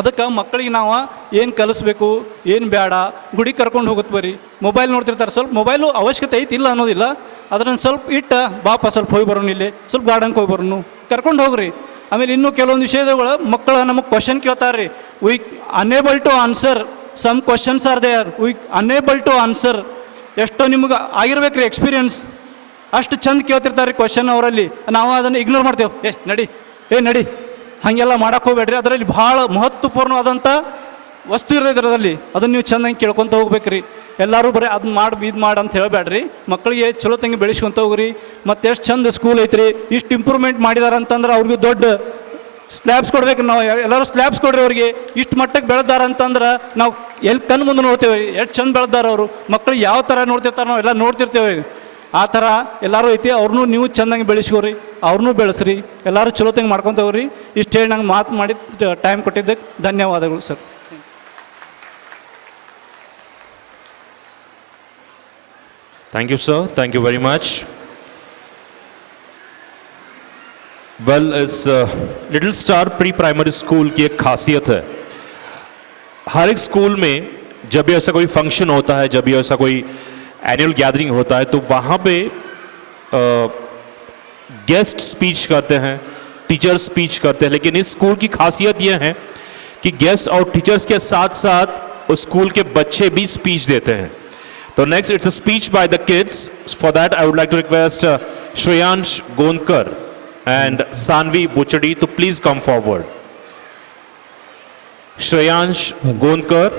ಅದಕ್ಕೆ ಮಕ್ಕಳಿಗೆ ನಾವು ಏನು ಕಲಿಸ್ಬೇಕು, ಏನು ಬೇಡ. ಗುಡಿ ಕರ್ಕೊಂಡು ಹೋಗುತ್ತೆ ಬರೀ ಮೊಬೈಲ್ ನೋಡ್ತಿರ್ತಾರೆ. ಸ್ವಲ್ಪ ಮೊಬೈಲು ಅವಶ್ಯಕತೆ ಐತಿ, ಇಲ್ಲ ಅನ್ನೋದಿಲ್ಲ. ಅದನ್ನು ಸ್ವಲ್ಪ ಬಾಪ ಸ್ವಲ್ಪ ಹೋಗಿ ಬರೋನು, ಇಲ್ಲಿ ಸ್ವಲ್ಪ ಗಾರ್ಡನ್ಗೆ ಹೋಗಿ ಬರೋನು, ಕರ್ಕೊಂಡು ಹೋಗ್ರಿ. ಆಮೇಲೆ ಇನ್ನೂ ಕೆಲವೊಂದು ವಿಷಯಗಳು ಮಕ್ಕಳು ನಮಗೆ ಕ್ವಶನ್ ಕೇಳ್ತಾರೆ ರೀ. We unable to answer some questions are there, we unable to answer. ಎಷ್ಟೋ ನಿಮ್ಗೆ ಆಗಿರ್ಬೇಕು ರೀ ಎಕ್ಸ್ಪೀರಿಯನ್ಸ್. ಅಷ್ಟು ಚಂದ ಕೇಳ್ತಿರ್ತಾರೆ ರೀ ಕ್ವಶನ್ ಅವರಲ್ಲಿ. ನಾವು ಅದನ್ನು ಇಗ್ನೋರ್ ಮಾಡ್ತೇವೆ. ನಡಿ ಹಾಗೆಲ್ಲ ಮಾಡೋಕ್ಕೆ ಹೋಗ್ಬೇಡ್ರಿ. ಅದರಲ್ಲಿ ಭಾಳ ಮಹತ್ವಪೂರ್ಣವಾದಂಥ ವಸ್ತು ಇರ್ತೈತೆ ಅದರಲ್ಲಿ. ಅದನ್ನು ನೀವು ಚೆಂದಾಗಿ ಕೇಳ್ಕೊತ ಹೋಗ್ಬೇಕು ರೀ. ಎಲ್ಲರೂ ಬರೀ ಅದು ಮಾಡಿ ಅಂತ ಹೇಳಬೇಡ್ರಿ. ಮಕ್ಕಳಿಗೆ ಚಲೋ ತಂಗಿ ಬೆಳೆಸ್ಕೊತ ಹೋಗ್ರಿ. ಮತ್ತು ಎಷ್ಟು ಚಂದ ಸ್ಕೂಲ್ ಐತ್ರಿ, ಇಷ್ಟು ಇಂಪ್ರೂವ್ಮೆಂಟ್ ಮಾಡಿದಾರೆ ಅಂತಂದ್ರೆ ಅವ್ರಿಗೆ ದೊಡ್ಡ ಸ್ಲ್ಯಾಬ್ಸ್ ಕೊಡ್ಬೇಕು. ನಾವು ಎಲ್ಲರೂ ಸ್ಲ್ಯಾಬ್ಸ್ ಕೊಡ್ರಿ ಅವ್ರಿಗೆ. ಇಷ್ಟು ಮಟ್ಟಕ್ಕೆ ಬೆಳೆದಾರ ಅಂತಂದ್ರೆ ನಾವು ಎಲ್ಲಿ ಕಣ್ಣು ಮುಂದೆ ನೋಡ್ತೇವೆ ರೀ ಎಷ್ಟು ಚಂದ ಬೆಳೆದಾರ ಅವರು. ಮಕ್ಕಳು ಯಾವ ಥರ ನೋಡ್ತಿರ್ತಾರೆ ನಾವು ಎಲ್ಲ ನೋಡ್ತಿರ್ತೇವೆ. ಆ ಥರ ಎಲ್ಲರೂ ಐತಿ. ಅವ್ರನ್ನೂ ನೀವು ಚೆಂದಾಗಿ ಬೆಳೆಸ್ಕೋರಿ, ಅವ್ರನ್ನೂ ಬೆಳೆಸ್ರಿ. ಎಲ್ಲರೂ ಚಲೋ ತಂಗೆ ಮಾಡ್ಕೊತ ಹೋಗ್ರಿ. ಇಷ್ಟು ಹೇಳಿ ನಂಗೆ ಮಾತು ಮಾಡಿ ಟೈಮ್ ಕೊಟ್ಟಿದ್ದಕ್ಕೆ ಧನ್ಯವಾದಗಳು sir. Thank you, sir. Thank you very much. Well, इस little star pre primary school की एक खासियत है, हर एक स्कूल में जब भी ऐसा कोई फंक्शन होता है, जब भी ऐसा कोई एनुअल गैदरिंग होता है, तो वहाँ पे गेस्ट स्पीच करते हैं, टीचर स्पीच करते हैं. लेकिन इस स्कूल की खासियत यह है कि गेस्ट और टीचर्स के साथ साथ उस स्कूल के बच्चे भी स्पीच देते हैं. So next, it's a speech by the kids. For that, I would like to request Shreyansh Gondkar and Sanvi Buchadi to please come forward. Shreyansh Gondkar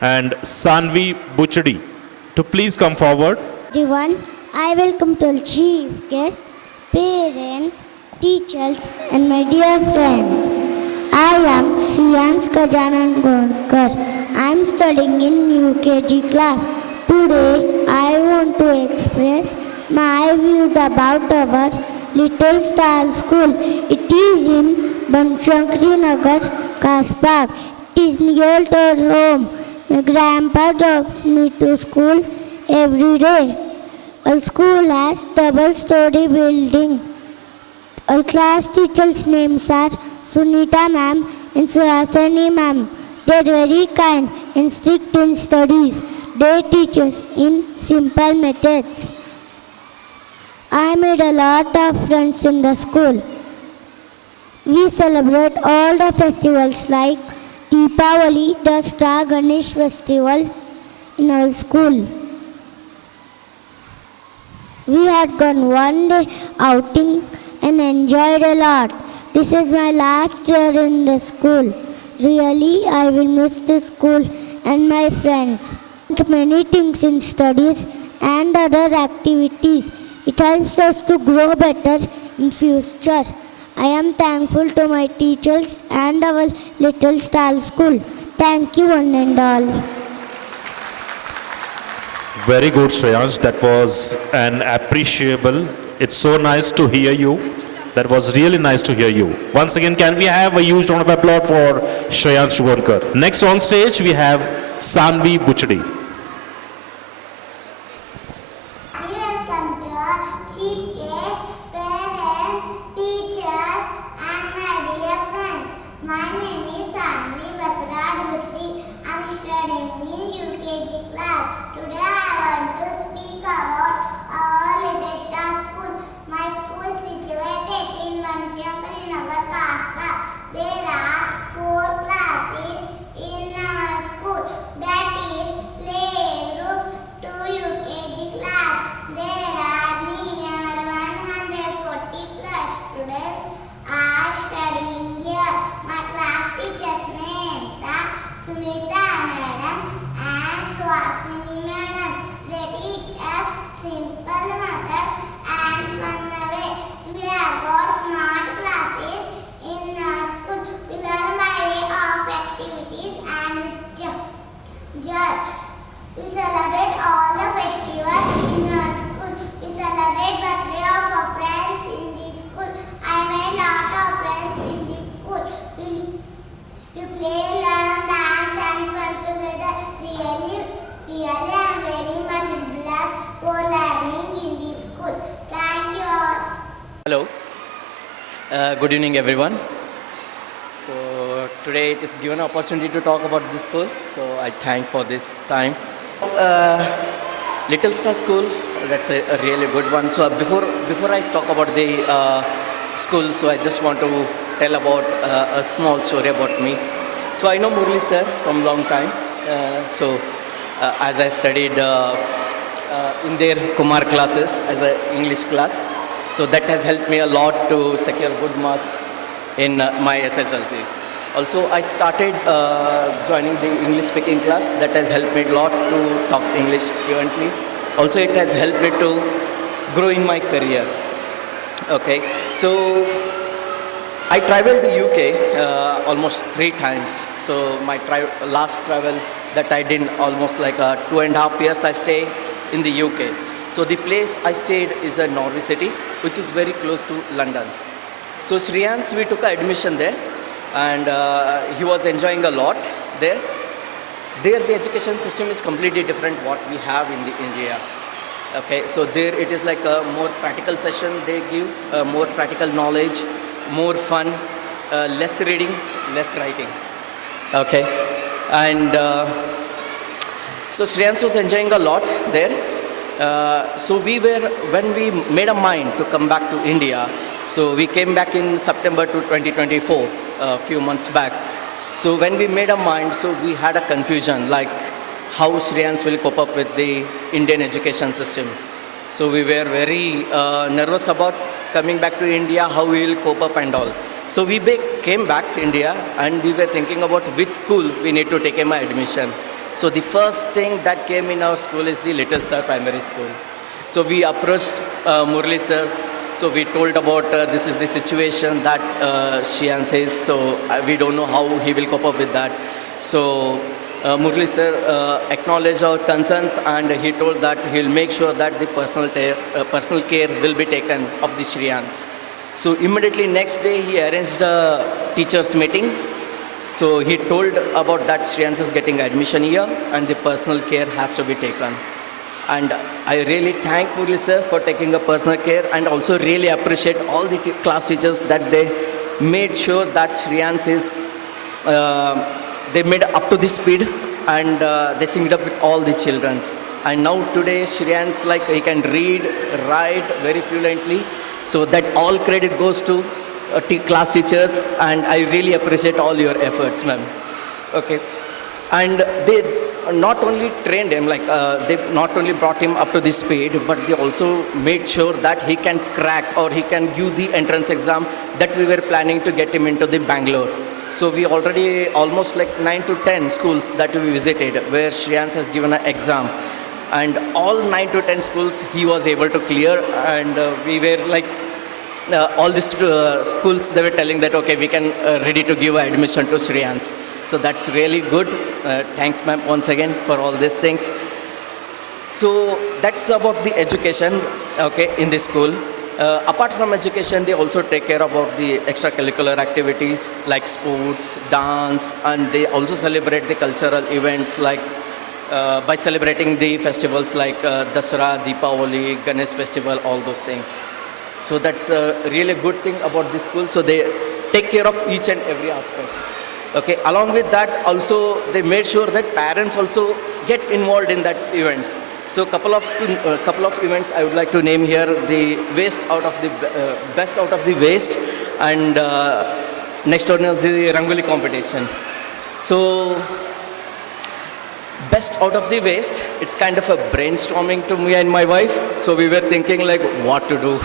and Sanvi Buchadi to please come forward. Everyone, I welcome to all chief guests, parents, teachers, and my dear friends. I am Shreyansh Gajanan Gondkar. I am studying in UKG class. Today, I want to express my views about our Little Star School. It is in Banshankari Nagar, Kasbah. It is near to our home. My grandpa drops me to school every day. Our school has double-story building. Our class teachers' names are Sunita ma'am and Suhasini ma'am. They are very kind and strict in studies. They teach us in simple methods. I made a lot of friends in the school. We celebrate all the festivals like Deepavali, Dasra, Ganesh festival in our school. We had gone one day outing and enjoyed a lot. This is my last year in the school. Really, I will miss the school and my friends. Many things in studies and other activities. It helps us to grow better in future. I am thankful to my teachers and our Little Star School. Thank you one and all. Very good, Shreyansh. That was an appreciable. It's so nice to hear you. That was really nice to hear you. Once again, can we have a huge round of applause for Shreyansh Gondkar? Next on stage, we have Sanvi Buchadi. We welcome to our chief guests, parents, teachers, and my dear friends. My name is Sanvi Buchadi. I'm studying in UKG class. Today I want to speak about our Little Star School. My school is situated in Banshankari Nagar, Kasbah. There are 4 classes in our school. That is playgroup to UKG class. There are near 140 plus students are studying here. My class teachers' names are Sunita Madam and Suhasini Madam. They teach us simple methods and fun way. We have got smart classes in our school. We learn by way of activities and with joy. We celebrate all the festivals in our school. We celebrate birthday of our friends in this school. I made lot of friends in this school. We play, learn, dance and fun together. Really I'm very much blessed for learning in this school. Thank you all. Hello. Good evening, everyone. So today it is given opportunity to talk about this school. So I thank for this time. Little Star School, that's a really good one. So before I talk about the school, so I just want to tell about a small story about me. So I know Murli sir from long time. As I studied in their Kumar classes as an English class, so that has helped me a lot to secure good marks in my SSLC. Also, I started joining the English speaking class. That has helped me a lot to talk English fluently. Also, it has helped me to grow in my career. Okay, so I traveled to UK almost 3 times. So my last travel that I did almost like 2.5 years I stayed in the UK. So the place I stayed is Norwich City, which is very close to London. So Shreyansh, we took admission there, and he was enjoying a lot there. There the education system is completely different what we have in India. Okay, so there it is like a more practical session. They give more practical knowledge, more fun, less reading, less writing. Okay, and so Shreyansh was enjoying a lot there. So when we made a mind to come back to India, so we came back in September to 2024, a few months back. So when we made a mind, so we had a confusion like how Shreyans will cope up with the Indian education system. So we were very nervous about coming back to India, how we will cope up and all. So we came back to India and we were thinking about which school we need to take him admission. So the first thing that came in our school is the Little Star Primary School. So we approached Murli sir. So we told about this is the situation that Shreyan says. So we don't know how he will cope up with that. So Murli sir acknowledged our concerns and he told that he'll make sure that the personal care will be taken of the Shreyans. So immediately next day he arranged a teachers meeting. So he told about that Shreyans is getting admission here and the personal care has to be taken. And I really thank Murli sir for taking a personal care and also really appreciate all the class teachers that they made sure that Shreyans is, they made up to the speed and they synced up with all the children. And now today Shreyans, like, he can read, write very fluently. So that all credit goes to class teachers and I really appreciate all your efforts, ma'am. Okay. And they not only trained him, like they not only brought him up to the speed, but they also made sure that he can crack or he can give the entrance exam that we were planning to get him into the Bangalore. So we already almost like 9 to 10 schools that we visited where Shreyans has given an exam. And all 9 to 10 schools he was able to clear and we were like, all these schools, they were telling that, okay, we can ready to give admission to Shreyans. So that's really good. Thanks, ma'am, once again for all these things. So that's about the education, okay, in the school. Apart from education, they also take care about the extracurricular activities like sports, dance, and they also celebrate the cultural events like by celebrating the festivals like Dasara, Deepavali, Ganesh festival, all those things. So that's a really good thing about this school. So they take care of each and every aspect. Okay. Along with that, also they made sure that parents also get involved in that events. So couple of events I would like to name here: the waste out of the best out of the waste, and next one is the Rangoli competition. So best out of the waste, it's kind of a brainstorming to me and my wife. So we were thinking like what to do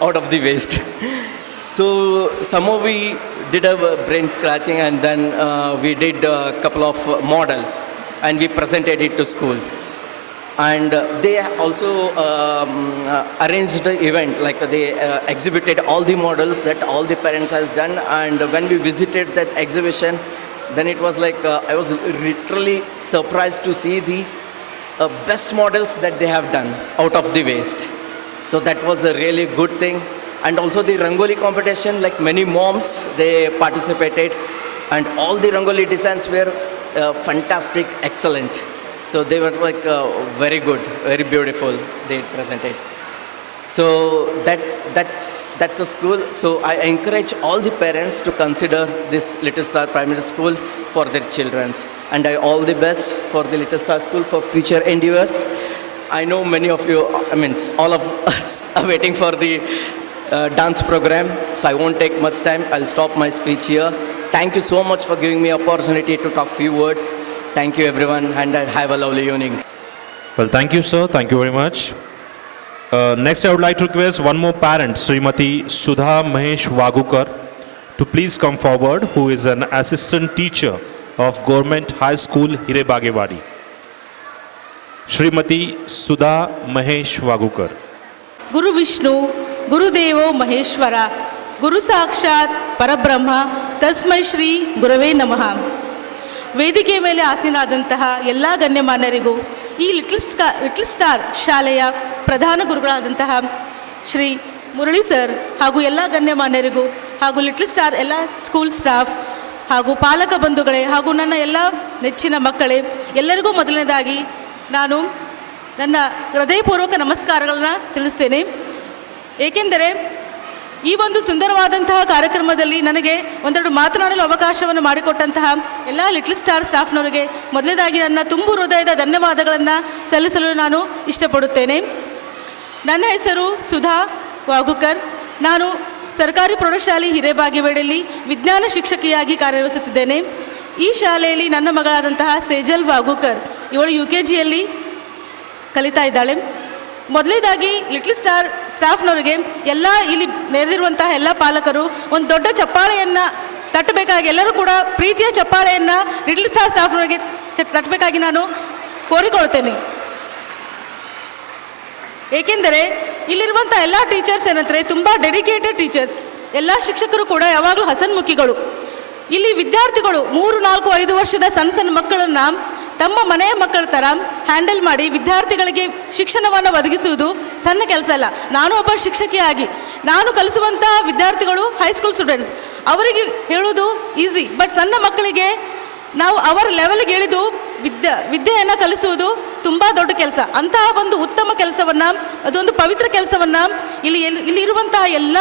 out of the waste. So somehow we did a brain scratching and then we did a couple of models and we presented it to school. And they also arranged the event, like they exhibited all the models that all the parents has done. And when we visited that exhibition, then it was like, I was literally surprised to see the best models that they have done out of the waste. So that was a really good thing. And also the Rangoli competition, like many moms, they participated. And all the Rangoli designs were fantastic, excellent. So they were like very good, very beautiful, they presented. So that's a school. So I encourage all the parents to consider this Little Star Primary School for their children. And I all the best for the Little Star School for future endeavors. I know many of you, all of us are waiting for the dance program. So I won't take much time. I'll stop my speech here. Thank you so much for giving me opportunity to talk few words. Thank you everyone and have a lovely evening. Well, thank you, sir. Thank you very much. Next, I would like to request one more parent, Srimati Sudha Mahesh Wagukar, to please come forward, who is an assistant teacher of Government High School, Hirebagewadi. Srimati Sudha Mahesh Wagukar. Guru Vishnu, Guru Devo Maheshwara, Guru Sakshat Parabrahma, Tasmai Shri Gurave Namaha. ವೇದಿಕೆ ಮೇಲೆ ಆಸೀನಾದಂತಹ ಎಲ್ಲ ಗಣ್ಯಮಾನ್ಯರಿಗೂ ಈ little star ಶಾಲೆಯ ಪ್ರಧಾನ ಗುರುಗಳಾದಂತಹ Shri Murali sir ಹಾಗೂ ಎಲ್ಲ ಗಣ್ಯಮಾನ್ಯರಿಗೂ ಹಾಗೂ little star ಎಲ್ಲ ಸ್ಕೂಲ್ ಸ್ಟಾಫ್ ಹಾಗೂ ಪಾಲಕ ಬಂಧುಗಳೇ ಹಾಗೂ ನನ್ನ ಎಲ್ಲ ನೆಚ್ಚಿನ ಮಕ್ಕಳೇ, ಎಲ್ಲರಿಗೂ ಮೊದಲನೇದಾಗಿ ನಾನು ನನ್ನ ಹೃದಯಪೂರ್ವಕ ನಮಸ್ಕಾರಗಳನ್ನು ತಿಳಿಸ್ತೇನೆ. ಏಕೆಂದರೆ ಈ ಒಂದು ಸುಂದರವಾದಂತಹ ಕಾರ್ಯಕ್ರಮದಲ್ಲಿ ನನಗೆ ಒಂದೆರಡು ಮಾತನಾಡಲು ಅವಕಾಶವನ್ನು ಮಾಡಿಕೊಟ್ಟಂತಹ ಎಲ್ಲ ಲಿಟಲ್ ಸ್ಟಾರ್ ಸ್ಟಾಫ್ನವರಿಗೆ ಮೊದಲನೇದಾಗಿ ನನ್ನ ತುಂಬು ಹೃದಯದ ಧನ್ಯವಾದಗಳನ್ನು ಸಲ್ಲಿಸಲು ನಾನು ಇಷ್ಟಪಡುತ್ತೇನೆ. ನನ್ನ ಹೆಸರು ಸುಧಾ ವಾಗುಕರ್. ನಾನು ಸರ್ಕಾರಿ ಪ್ರೌಢಶಾಲೆ ಹಿರೇಬಾಗೇವಾಡಿಯಲ್ಲಿ ವಿಜ್ಞಾನ ಶಿಕ್ಷಕಿಯಾಗಿ ಕಾರ್ಯನಿರ್ವಹಿಸುತ್ತಿದ್ದೇನೆ. ಈ ಶಾಲೆಯಲ್ಲಿ ನನ್ನ ಮಗಳಾದಂತಹ ಸೇಜಲ್ ವಾಗುಕರ್ ಇವಳು UKGಯಲ್ಲಿ ಕಲಿತಾ ಇದ್ದಾಳೆ. ಮೊದಲನೇದಾಗಿ ಲಿಟ್ಲ್ ಸ್ಟಾರ್ ಸ್ಟಾಫ್ನವರಿಗೆ ಎಲ್ಲ ಇಲ್ಲಿ ನೆರೆದಿರುವಂತಹ ಎಲ್ಲ ಪಾಲಕರು ಒಂದು ದೊಡ್ಡ ಚಪ್ಪಾಳೆಯನ್ನು ತಟ್ಟಬೇಕಾಗಿ, ಎಲ್ಲರೂ ಕೂಡ ಪ್ರೀತಿಯ ಚಪ್ಪಾಳೆಯನ್ನು ಲಿಟ್ಲ್ ಸ್ಟಾರ್ ಸ್ಟಾಫ್ನವರಿಗೆ ತಟ್ಟಬೇಕಾಗಿ ನಾನು ಕೋರಿಕೊಳ್ತೇನೆ. ಏಕೆಂದರೆ ಇಲ್ಲಿರುವಂಥ ಎಲ್ಲ ಟೀಚರ್ಸ್ ಏನಂದರೆ ತುಂಬ ಡೆಡಿಕೇಟೆಡ್ ಟೀಚರ್ಸ್. ಎಲ್ಲ ಶಿಕ್ಷಕರು ಕೂಡ ಯಾವಾಗಲೂ ಹಸನ್ಮುಖಿಗಳು. ಇಲ್ಲಿ ವಿದ್ಯಾರ್ಥಿಗಳು 3, 4, 5 ವರ್ಷದ ಸಣ್ಣ ಸಣ್ಣ ಮಕ್ಕಳನ್ನು ತಮ್ಮ ಮನೆಯ ಮಕ್ಕಳ ಥರ ಹ್ಯಾಂಡಲ್ ಮಾಡಿ ವಿದ್ಯಾರ್ಥಿಗಳಿಗೆ ಶಿಕ್ಷಣವನ್ನು ಒದಗಿಸುವುದು ಸಣ್ಣ ಕೆಲಸ ಅಲ್ಲ. ನಾನು ಒಬ್ಬ ಶಿಕ್ಷಕಿಯಾಗಿ ನಾನು ಕಲಿಸುವಂತಹ ವಿದ್ಯಾರ್ಥಿಗಳು ಹೈಸ್ಕೂಲ್ ಸ್ಟೂಡೆಂಟ್ಸ್, ಅವರಿಗೆ ಹೇಳೋದು ಈಸಿ. ಬಟ್ ಸಣ್ಣ ಮಕ್ಕಳಿಗೆ ನಾವು ಅವರ ಲೆವೆಲ್ಗೆ ಇಳಿದು ವಿದ್ಯೆಯನ್ನು ಕಲಿಸುವುದು ತುಂಬ ದೊಡ್ಡ ಕೆಲಸ. ಅಂತಹ ಒಂದು ಉತ್ತಮ ಕೆಲಸವನ್ನು, ಅದೊಂದು ಪವಿತ್ರ ಕೆಲಸವನ್ನು ಇಲ್ಲಿರುವಂತಹ ಎಲ್ಲ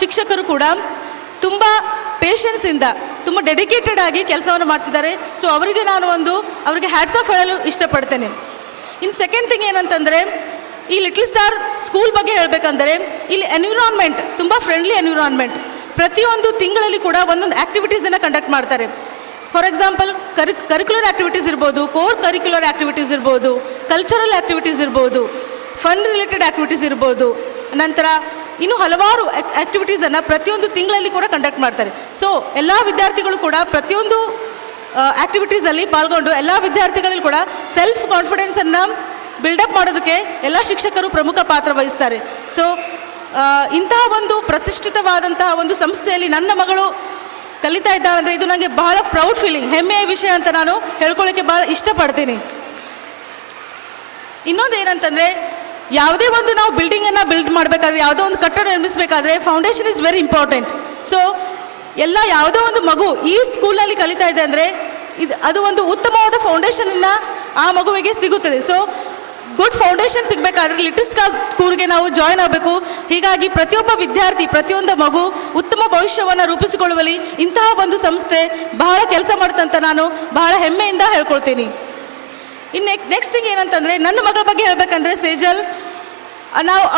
ಶಿಕ್ಷಕರು ಕೂಡ ತುಂಬ ಪೇಷನ್ಸಿಂದ ತುಂಬ ಡೆಡಿಕೇಟೆಡ್ ಆಗಿ ಕೆಲಸವನ್ನು ಮಾಡ್ತಿದ್ದಾರೆ. ಸೊ ಅವರಿಗೆ ನಾನು ಅವರಿಗೆ ಹ್ಯಾಟ್ಸ್ ಆಫ್ ಹೇಳಲು ಇಷ್ಟಪಡ್ತೇನೆ. ಇನ್ನು ಸೆಕೆಂಡ್ ಥಿಂಗ್ ಏನಂತಂದರೆ, ಈ ಲಿಟ್ಲ್ ಸ್ಟಾರ್ ಸ್ಕೂಲ್ ಬಗ್ಗೆ ಹೇಳಬೇಕಂದ್ರೆ ಇಲ್ಲಿ ಎನ್ವಿರಾನ್ಮೆಂಟ್ ತುಂಬ ಫ್ರೆಂಡ್ಲಿ ಎನ್ವಿರಾನ್ಮೆಂಟ್. ಪ್ರತಿಯೊಂದು ತಿಂಗಳಲ್ಲಿ ಕೂಡ ಒಂದೊಂದು ಆ್ಯಕ್ಟಿವಿಟೀಸನ್ನು ಕಂಡಕ್ಟ್ ಮಾಡ್ತಾರೆ. ಫಾರ್ ಎಕ್ಸಾಂಪಲ್ ಕರಿಕ್ಯುಲರ್ ಆ್ಯಕ್ಟಿವಿಟೀಸ್ ಇರ್ಬೋದು, ಕೋರ್ ಕರಿಕ್ಯುಲರ್ ಆ್ಯಕ್ಟಿವಿಟೀಸ್ ಇರ್ಬೋದು, ಕಲ್ಚರಲ್ ಆ್ಯಕ್ಟಿವಿಟೀಸ್ ಇರ್ಬೋದು, ಫನ್ ರಿಲೇಟೆಡ್ ಆ್ಯಕ್ಟಿವಿಟೀಸ್ ಇರ್ಬೋದು, ನಂತರ ಇನ್ನು ಹಲವಾರು ಆ್ಯಕ್ಟಿವಿಟೀಸನ್ನು ಪ್ರತಿಯೊಂದು ತಿಂಗಳಲ್ಲಿ ಕೂಡ ಕಂಡಕ್ಟ್ ಮಾಡ್ತಾರೆ. ಸೊ ಎಲ್ಲ ವಿದ್ಯಾರ್ಥಿಗಳು ಕೂಡ ಪ್ರತಿಯೊಂದು ಆ್ಯಕ್ಟಿವಿಟೀಸಲ್ಲಿ ಪಾಲ್ಗೊಂಡು ಎಲ್ಲ ವಿದ್ಯಾರ್ಥಿಗಳಲ್ಲಿ ಕೂಡ ಸೆಲ್ಫ್ ಕಾನ್ಫಿಡೆನ್ಸನ್ನು ಬಿಲ್ಡಪ್ ಮಾಡೋದಕ್ಕೆ ಎಲ್ಲ ಶಿಕ್ಷಕರು ಪ್ರಮುಖ ಪಾತ್ರ ವಹಿಸ್ತಾರೆ. ಸೊ ಇಂತಹ ಒಂದು ಪ್ರತಿಷ್ಠಿತವಾದಂತಹ ಒಂದು ಸಂಸ್ಥೆಯಲ್ಲಿ ನನ್ನ ಮಗಳು ಕಲಿತಾ ಇದ್ದಾಳೆ ಅಂದರೆ ಇದು ನನಗೆ ಬಹಳ ಪ್ರೌಡ್ ಫೀಲಿಂಗ್, ಹೆಮ್ಮೆಯ ವಿಷಯ ಅಂತ ನಾನು ಹೇಳ್ಕೊಳ್ಳೋಕ್ಕೆ ಭಾಳ ಇಷ್ಟಪಡ್ತೀನಿ. ಇನ್ನೊಂದು ಏನಂತಂದರೆ, ಯಾವುದೇ ಒಂದು ನಾವು ಬಿಲ್ಡಿಂಗನ್ನು ಬಿಲ್ಡ್ ಮಾಡಬೇಕಾದ್ರೆ, ಯಾವುದೋ ಒಂದು ಕಟ್ಟಡ ನಿರ್ಮಿಸಬೇಕಾದ್ರೆ foundation is very important. So ಯಾವುದೋ ಒಂದು ಮಗು ಈ ಸ್ಕೂಲ್ನಲ್ಲಿ ಕಲಿತಾ ಇದೆ ಅಂದರೆ ಅದು ಒಂದು ಉತ್ತಮವಾದ ಫೌಂಡೇಶನನ್ನು ಆ ಮಗುವಿಗೆ ಸಿಗುತ್ತದೆ. ಸೊ ಗುಡ್ ಫೌಂಡೇಶನ್ ಸಿಗಬೇಕಾದ್ರೆ ಲಿಟ್ಲ್ ಸ್ಟಾರ್ ಸ್ಕೂಲ್ಗೆ ನಾವು ಜಾಯ್ನ್ ಆಗಬೇಕು. ಹೀಗಾಗಿ ಪ್ರತಿಯೊಬ್ಬ ವಿದ್ಯಾರ್ಥಿ, ಪ್ರತಿಯೊಂದು ಮಗು ಉತ್ತಮ ಭವಿಷ್ಯವನ್ನು ರೂಪಿಸಿಕೊಳ್ಳುವಲ್ಲಿ ಇಂತಹ ಒಂದು ಸಂಸ್ಥೆ ಬಹಳ ಕೆಲಸ ಮಾಡುತ್ತಂತ ನಾನು ಬಹಳ ಹೆಮ್ಮೆಯಿಂದ ಹೇಳ್ಕೊಳ್ತೀನಿ. ಇನ್ನು ನೆಕ್ಸ್ಟ್ ಥಿಂಗ್ ಏನಂತಂದರೆ, ನನ್ನ ಮಗಳ ಬಗ್ಗೆ ಹೇಳಬೇಕಂದ್ರೆ ಸೇಜಲ್,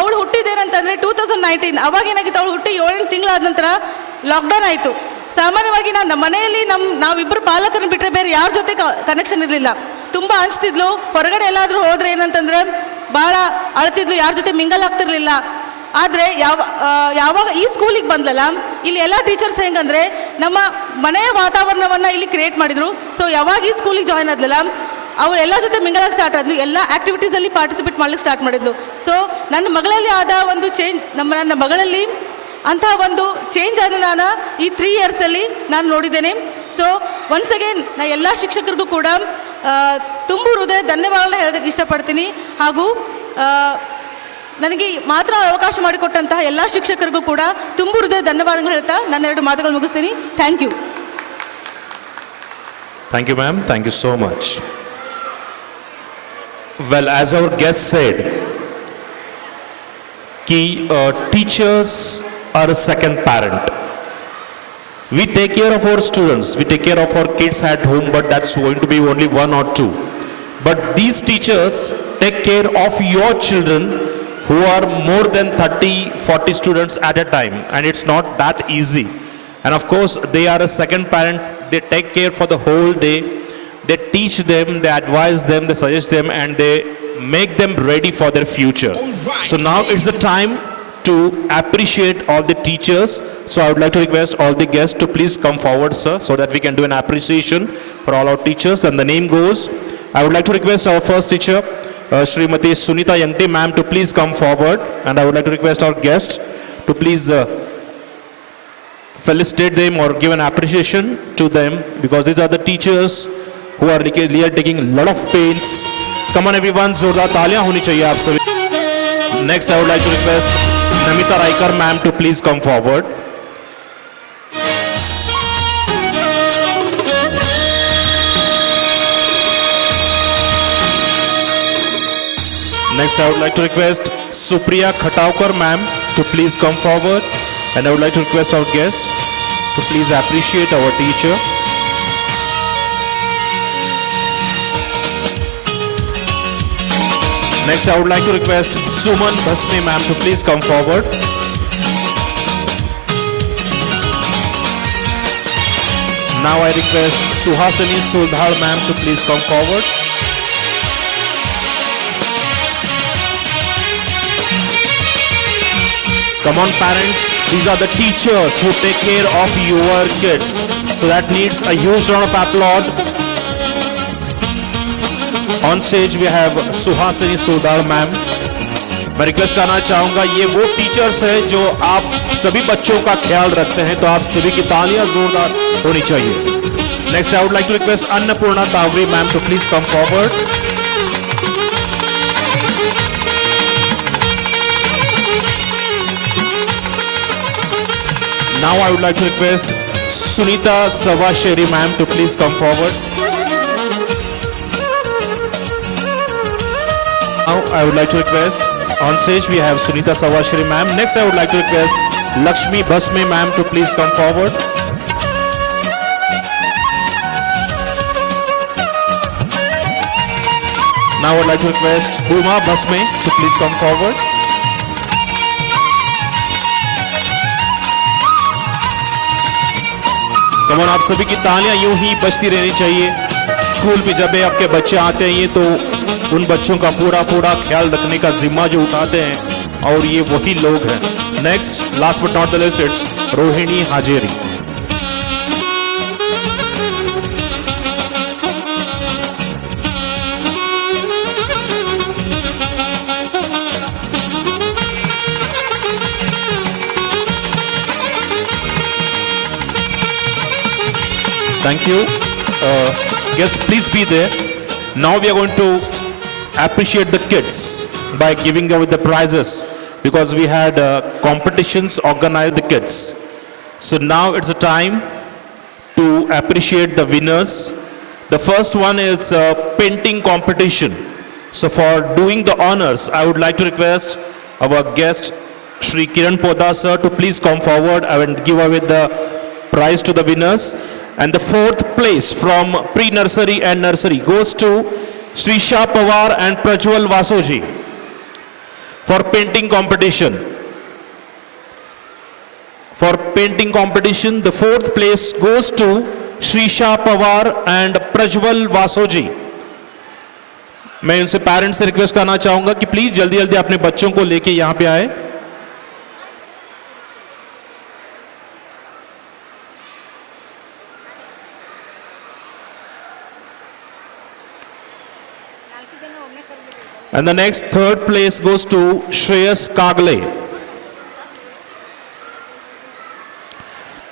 ಅವಳು ಹುಟ್ಟಿದ್ದೇನಂತಂದರೆ 2019. ಅವಾಗೇನಾಗಿತ್ತು, ಅವಳು ಹುಟ್ಟಿ 7 ತಿಂಗಳಾದ ನಂತರ ಲಾಕ್ಡೌನ್ ಆಯಿತು. ಸಾಮಾನ್ಯವಾಗಿ ನಮ್ಮ ಮನೆಯಲ್ಲಿ ನಾವಿಬ್ಬರು ಪಾಲಕರನ್ನು ಬಿಟ್ಟರೆ ಬೇರೆ ಯಾರ ಜೊತೆ ಕನೆಕ್ಷನ್ ಇರಲಿಲ್ಲ. ತುಂಬ ಹಂಚ್ತಿದ್ಲು. ಹೊರಗಡೆ ಎಲ್ಲಾದರೂ ಹೋದರೆ ಏನಂತಂದರೆ ಭಾಳ ಅಳ್ತಿದ್ಲು, ಯಾರ ಜೊತೆ ಮಿಂಗಲ್ ಆಗ್ತಿರ್ಲಿಲ್ಲ. ಆದರೆ ಯಾವಾಗ ಈ ಸ್ಕೂಲಿಗೆ ಬಂದಲ್ಲ, ಇಲ್ಲಿ ಎಲ್ಲ ಟೀಚರ್ಸ್ ಹೆಂಗಂದರೆ ನಮ್ಮ ಮನೆಯ ವಾತಾವರಣವನ್ನು ಇಲ್ಲಿ ಕ್ರಿಯೇಟ್ ಮಾಡಿದರು. ಸೊ ಯಾವಾಗ ಈ ಸ್ಕೂಲಿಗೆ ಜಾಯ್ನ್ ಆದ್ಲಲ್ಲ, ಅವಳು ಎಲ್ಲ ಜೊತೆ ಮಿಂಗಲಾಗಿ ಸ್ಟಾರ್ಟ್ ಆದ್ಲು, ಎಲ್ಲ ಆ್ಯಕ್ಟಿವಿಟೀಸಲ್ಲಿ ಪಾರ್ಟಿಸಿಪೇಟ್ ಮಾಡ್ಲಿಕ್ಕೆ ಸ್ಟಾರ್ಟ್ ಮಾಡಿದ್ಲು. ಸೊ ನನ್ನ ಮಗಳಲ್ಲಿ ಆದ ಒಂದು ಚೇಂಜ್, ನನ್ನ ಮಗಳಲ್ಲಿ ಅಂತಹ ಒಂದು ಚೇಂಜ್ ಆದ ನಾನು ಈ 3 ಇಯರ್ಸಲ್ಲಿ ನಾನು ನೋಡಿದ್ದೇನೆ. ಸೊ ಒನ್ಸ್ ಅಗೇನ್ ನಾ ಎಲ್ಲ ಶಿಕ್ಷಕರಿಗೂ ಕೂಡ ತುಂಬ ಹೃದಯ ಧನ್ಯವಾದಗಳನ್ನ ಹೇಳೋದಕ್ಕೆ ಇಷ್ಟಪಡ್ತೀನಿ. ಹಾಗೂ ನನಗೆ ಮಾತ್ರ ಅವಕಾಶ ಮಾಡಿಕೊಟ್ಟಂತಹ ಎಲ್ಲ ಶಿಕ್ಷಕರಿಗೂ ಕೂಡ ತುಂಬ ಹೃದಯ ಧನ್ಯವಾದಗಳು ಹೇಳ್ತಾ ನನ್ನ 2 ಮಾತುಗಳು ಮುಗಿಸ್ತೀನಿ. Thank you. Thank you, ma'am. Thank you so much. Well, as our guest said, teachers are a second parent. We take care of our students, we take care of our kids at home, but that's going to be only 1 or 2. But these teachers take care of your children who are more than 30-40 students at a time, and it's not that easy. And of course, they are a second parent. They take care for the whole day. They teach them, they advise them, they suggest them, and they make them ready for their future. So now it's the time to appreciate all the teachers. So I would like to request all the guests to please come forward, sir, so that we can do an appreciation for all our teachers. And the name goes, I would like to request our first teacher, Srimati Sunita Yangte ma'am, to please come forward. And I would like to request our guests to please felicitate them or give an appreciation to them, because these are the teachers who are really taking a lot of pains. Come on everyone, जोरदार तालियां होनी चाहिए आप सभी. Next I would like to request Namita Raikar ma'am to please come forward. Next I would like to request Supriya Khataukar ma'am to please come forward, and I would like to request our guests to please appreciate our teacher. Next, I would like to request Suman Bhasme ma'am to please come forward. Now I request Suhasini Soldhal ma'am to please come forward. Come on parents, these are the teachers who take care of your kids. So that needs a huge round of applause. On stage we have Suhasini Soldhal ma'am. मैं request करना चाहूंगा, ये वो teachers हैं जो आप सभी बच्चों का ख्याल रखते हैं, तो आप सभी की तालियां जोरदार होनी चाहिए. Next I would like to request Annapurna Tavari ma'am to please come forward. Now I would like to request Sunita Savasheri ma'am to please come forward. Now I would like to request, on stage we have Sunita Savasheri ma'am. Next I would like to request Lakshmi Basme ma'am to please come forward. Now I would like to request Uma Basme to please come forward. Come on, आप सभी की तालियां यूं ही बजती रहनी चाहिए. School में जब आपके बच्चे आते हैं ये तो उन बच्चों का पूरा ख्याल रखने का जिम्मा जो उठाते हैं और ये वही लोग हैं. Next, last but not the least, it's Rohini Hajeri. Thank you. Guests, please be there. Now we are going to appreciate the kids by giving away the prizes because we had competitions organized the kids. So now it's a time to appreciate the winners. The first one is painting competition. So for doing the honors, I would like to request our guest Shri Kiran Poddar sir to please come forward and give away the prize to the winners. And the fourth place from pre-nursery and nursery goes to Srisha Pawar and Prajwal Vasoji for painting competition. For painting competition, the fourth place goes to Srisha Pawar and Prajwal Vasoji. मैं उनसे parents से request करना चाहूंगा कि please जल्दी जल्दी अपने बच्चों को लेके यहाँ पे आए. And the next third place goes to Shreyas Kagle.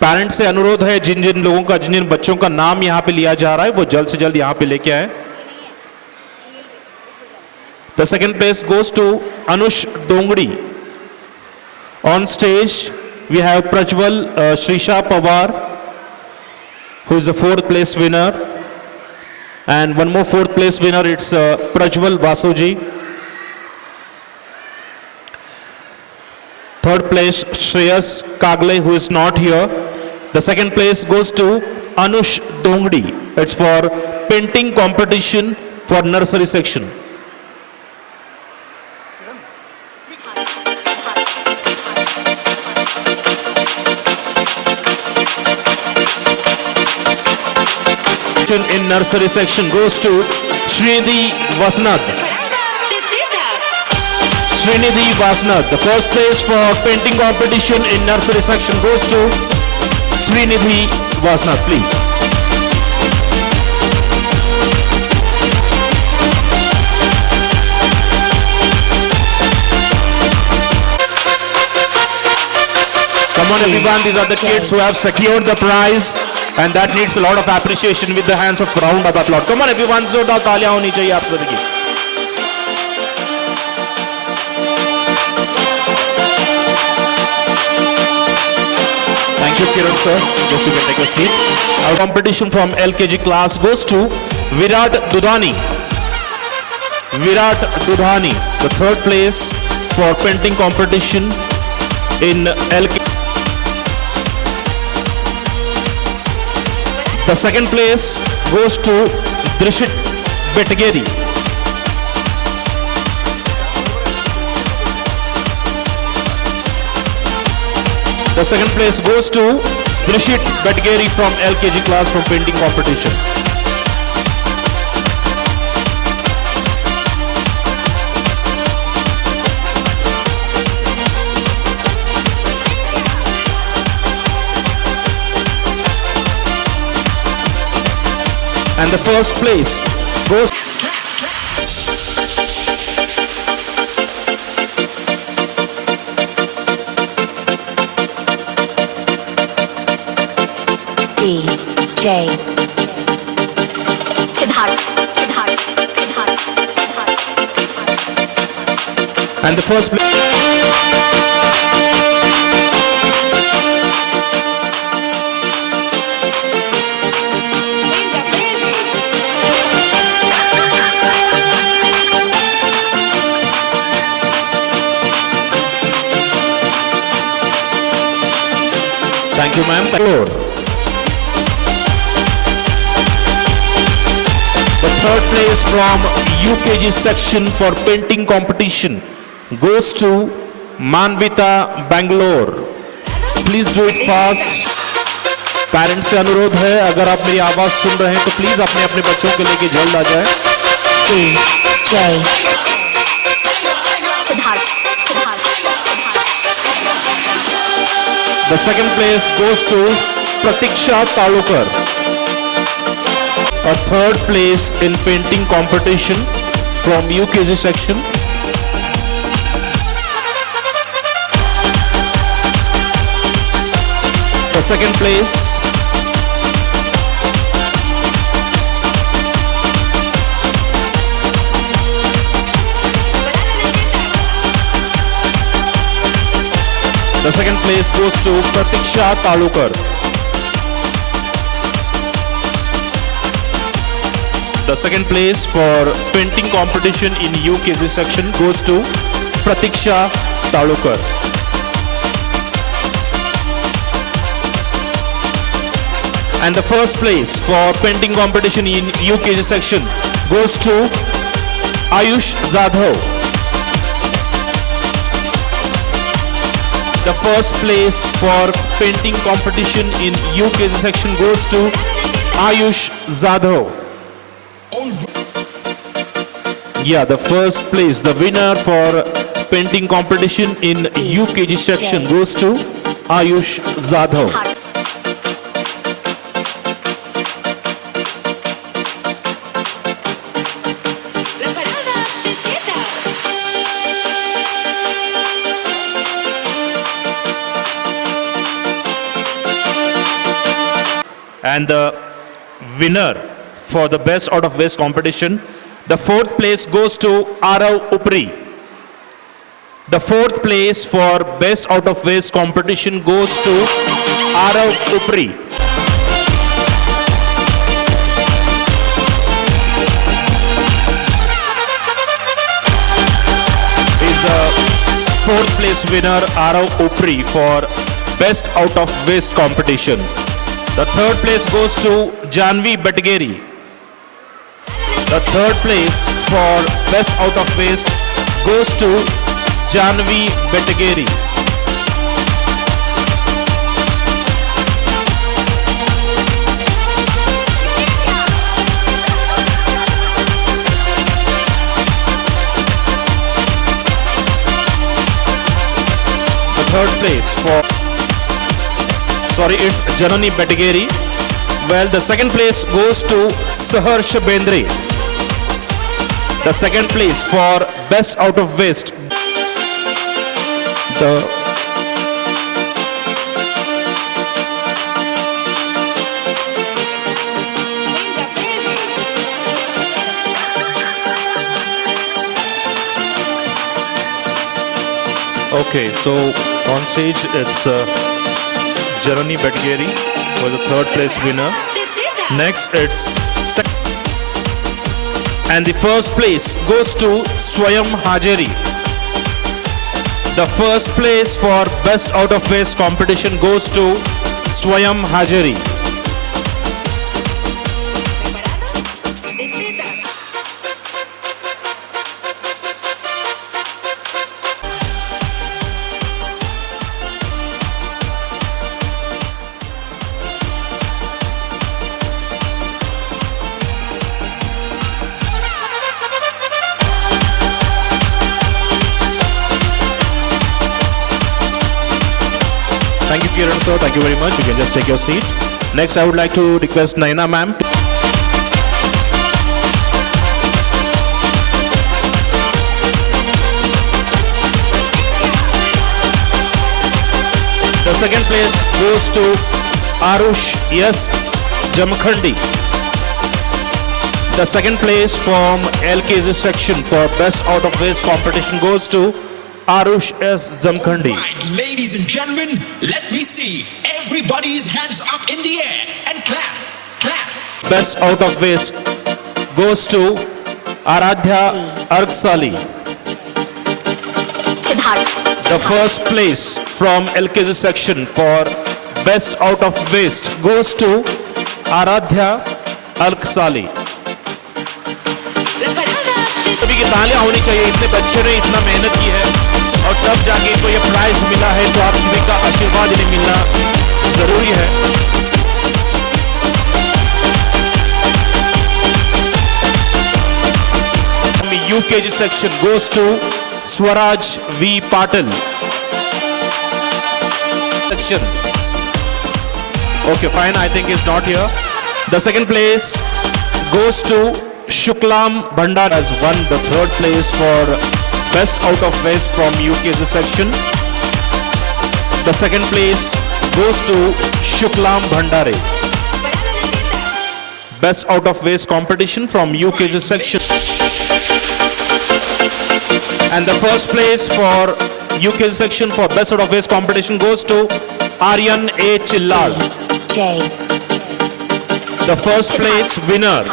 Parents से अनुरोध है जिन जिन लोगों का जिन जिन बच्चों का नाम यहाँ पे लिया जा रहा है वो जल्द से जल्द यहाँ पे लेके आए. The second place goes to Anush Dongdi. On stage we have Prajwal Srisha Pawar, who is the fourth place winner. And one more fourth place winner, it's Prajwal Vasoji. Third place, Shreyas Kagle, who is not here. The second place goes to Anush Dongdi. It's for painting competition for nursery section. In nursery section goes to Srinidhi Vasnath. Srinidhi Vasnath. The first place for painting competition in nursery section goes to Srinidhi Vasnath, please. Come on everyone, these are the kids who have secured the prize. And that needs a lot of appreciation with the hands of round of applause. Come on everyone, जोरदार तालियां होनी चाहिए आप सभी की. Thank you Kiran sir. Just you can take a seat. Our competition from LKG class goes to Virat Dudhani. Virat Dudhani, the third place for painting competition in LKG. The second place goes to Drishit Betgeri. The second place goes to Drishit Badgeri from LKG class from painting competition. And the first place goes DJ Siddharth Siddharth Siddharth Siddharth and the first place. Thank you, ma'am. Lord. The third place from UKG section for painting competition goes to Manvita, Bangalore. Please do it fast. Parents से अनुरोध है, अगर आप मेरी आवाज सुन रहे हैं तो प्लीज अपने अपने बच्चों को लेके जल्द आ जाए. DJ Siddharth Siddharth The second place goes to Pratiksha Talukar. A third place in painting competition from UKG section. The second place goes to Pratiksha Talukar. The second place for painting competition in UKG section goes to Pratiksha Talukar. And the first place for painting competition in UKG section goes to Ayush Zadhav. The first place for painting competition in UKG section goes to Ayush Zadhav. Yeah, the first place, the winner for painting competition in UKG section goes to Ayush Zadhav. And the winner for the best out of west competition, the fourth place goes to Arav Upri. The fourth place for best out of west competition goes to Arav Upri. Is the fourth place winner Arav Upri for best out of west competition. The third place goes to Janvi Badgeri. The third place for best out of west goes to Janvi Badgeri. The third place for it's Janani Badgeri. Well, the second place goes to Saharsh Bendre. The second place for best out of west. Okay, so on stage it's Janani Badgeri was the third place winner. Next it's and the first place goes to Swayam Hajeri. The first place for best out of west competition goes to Swayam Hajeri. Kiran sir. Thank you very much. You can just take your seat. Next, I would like to request Naina ma'am. The second place goes to Arush S. Jamkhandi. The second place from LKG section for Best Out of Waste competition goes to Arush S. Jamkhandi. Right, ladies and gentlemen, let me see everybody's hands up in the air and clap, clap. Best Out of Waste goes to Aradhya Argsali. Siddharth. The first place from LKG section for Best Out of Waste goes to Aradhya Argsali. सभी की तालियां होनी चाहिए, इतने बच्चे ने इतना मेहनत की है और तब जाके इनको ये प्राइज मिला है, तो आप सभी का आशीर्वाद इन्हें मिलना जरूरी है। UKG section goes to Swaraj V. Patil. Section. Okay, fine. I think it's not here. The second place goes to Shuklam Bhandar has won the third place for Best Out of Waste from UKG section. The second place goes to Shuklam Bhandare. Best Out of Waste competition from UKG section. And the first place for UKG section for Best Out of Waste competition goes to Aryan A. Chillal. J. The first place winner.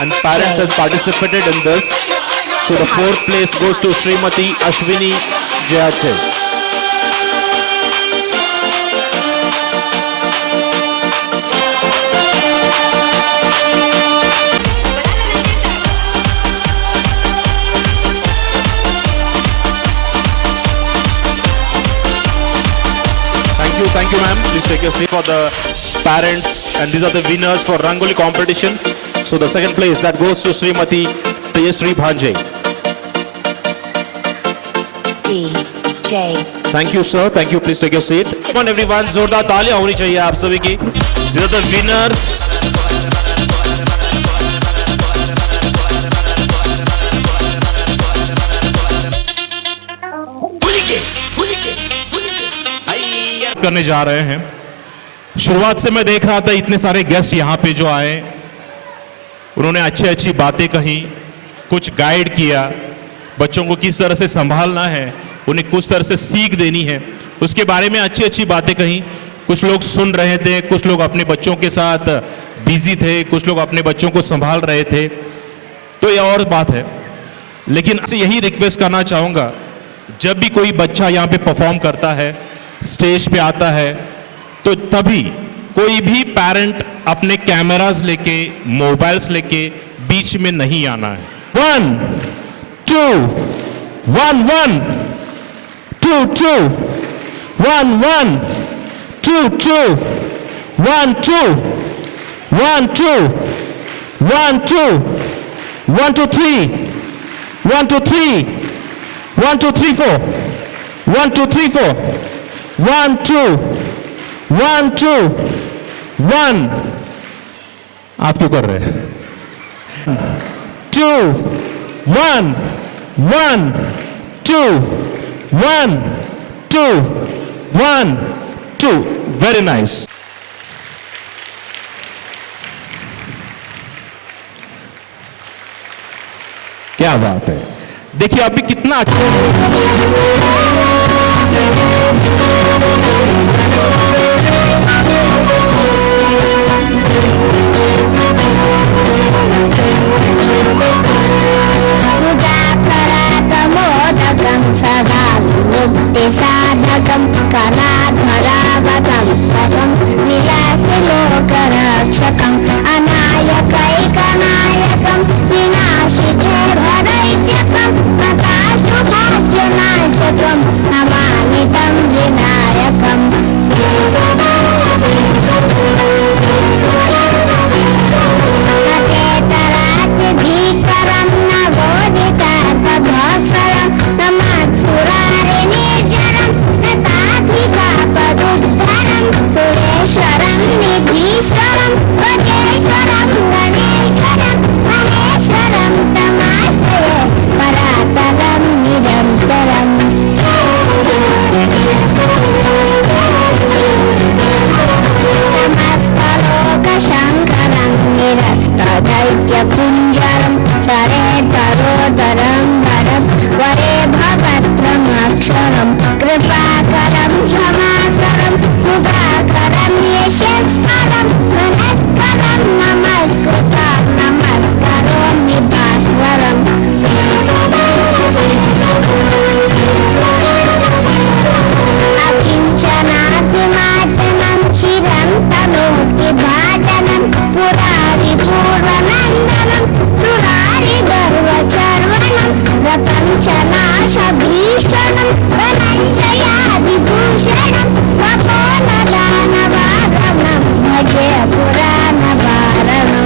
And parents have participated in this. So the fourth place goes to Srimati Ashwini Jayache. Thank you, ma'am. Please take your seat for the parents, and these are the winners for Rangoli competition. So the second place that goes to Srimati Tejasri Bhanje. D. J. Thank you, sir. Thank you. Please take your seat. Come on, everyone. जोरदार तालियां होनी चाहिए आप सभी की. These are the winners. करने जा रहे हैं. शुरुआत से मैं देख रहा था इतने सारे गेस्ट यहाँ पे जो आए, उन्होंने अच्छी बातें कही, कुछ गाइड किया, बच्चों को किस तरह से संभालना है, उन्हें कुछ तरह से सीख देनी है, उसके बारे में अच्छी बातें कही. कुछ लोग सुन रहे थे, कुछ लोग अपने बच्चों के साथ बिजी थे, कुछ लोग अपने बच्चों को संभाल रहे थे, तो ये और बात है. लेकिन यही रिक्वेस्ट करना चाहूँगा, जब भी कोई बच्चा यहाँ पे परफॉर्म करता है, स्टेज पे आता है, तो तभी कोई भी पेरेंट अपने कैमरास लेके, मोबाइल्स लेके बीच में नहीं आना है. 1 2 1 1 2 2 1 1 2 2 1 2 1 2 1 2 1 2 3 1 2 3 1 2 3 4 1 2 3 4 1 2 1 2 1. आप क्यों कर रहे हैं? 2 1 1 2 1 2 1 2. Very nice. क्या बात है. देखिए अभी कितना अच्छा. साधकं कलाधरावतं सकं विलासलोकरक्षकं अनायकैकनायकं विनाशितोर्हदैत्यकं तथा शुभार्चनाचकं नमामि तं विनायकम्. कृपाकरं क्षमाकरं मुदाकरं यशस्करं मनस्करं नमस्कृता नमस्करोमि भास्वरम् अकिञ्चनातिमाचनं चिरं तनोति भाजनं पुरारि पूर्वनन्दनं सुरारि गर्वचर्वणं प्रपञ्चनाशभीषणं धनञ्जयादिभूषणं तपोनदानवारणं भजे पुराणवारणम्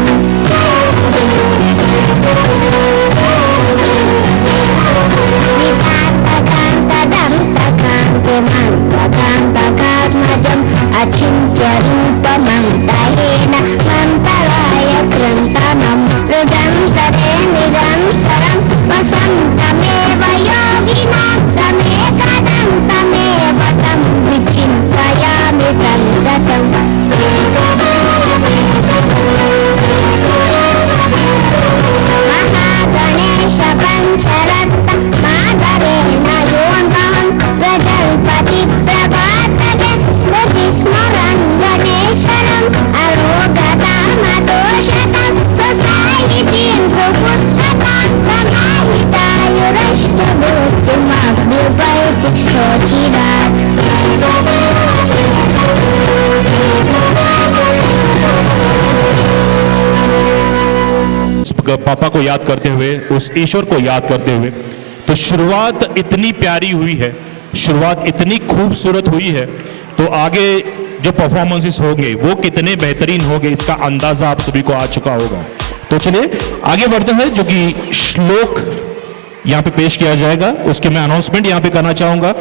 कान्तकान्तदन्तकान्तिमन्तकान्तकात्मजम् अचिन्त्यरूपमन्तहेन मन्तराय कृन्तनं हृदन्तरे निरन्तरं वसन्तमेव योगिनां तमेकदन्तमेव तं विचिन्तयामि सङ्गतम् महागणेश पञ्चरत्न माधवेन योऽहं प्रजल्पति प्रभातके प्रतिस्मरन् गणेशनम् अरोगतामदोषतां स्वसाहितीं सुपुत्रतां समाहितायुरष्टभूतिमभ्युपैति शोचिरात् पापा को याद करते हुए, उस ईश्वर को याद करते हुए, तो शुरुआत इतनी प्यारी हुई है, शुरुआत इतनी खूबसूरत हुई है, तो आगे जो परफॉर्मेंसेस होंगे वो कितने बेहतरीन होंगे इसका अंदाजा आप सभी को आ चुका होगा। तो चलिए आगे बढ़ते हैं, जो कि श्लोक यहाँ पे पेश किया जाएगा उसके मैं अनाउंसमेंट यहाँ पे करना चाहूंगा।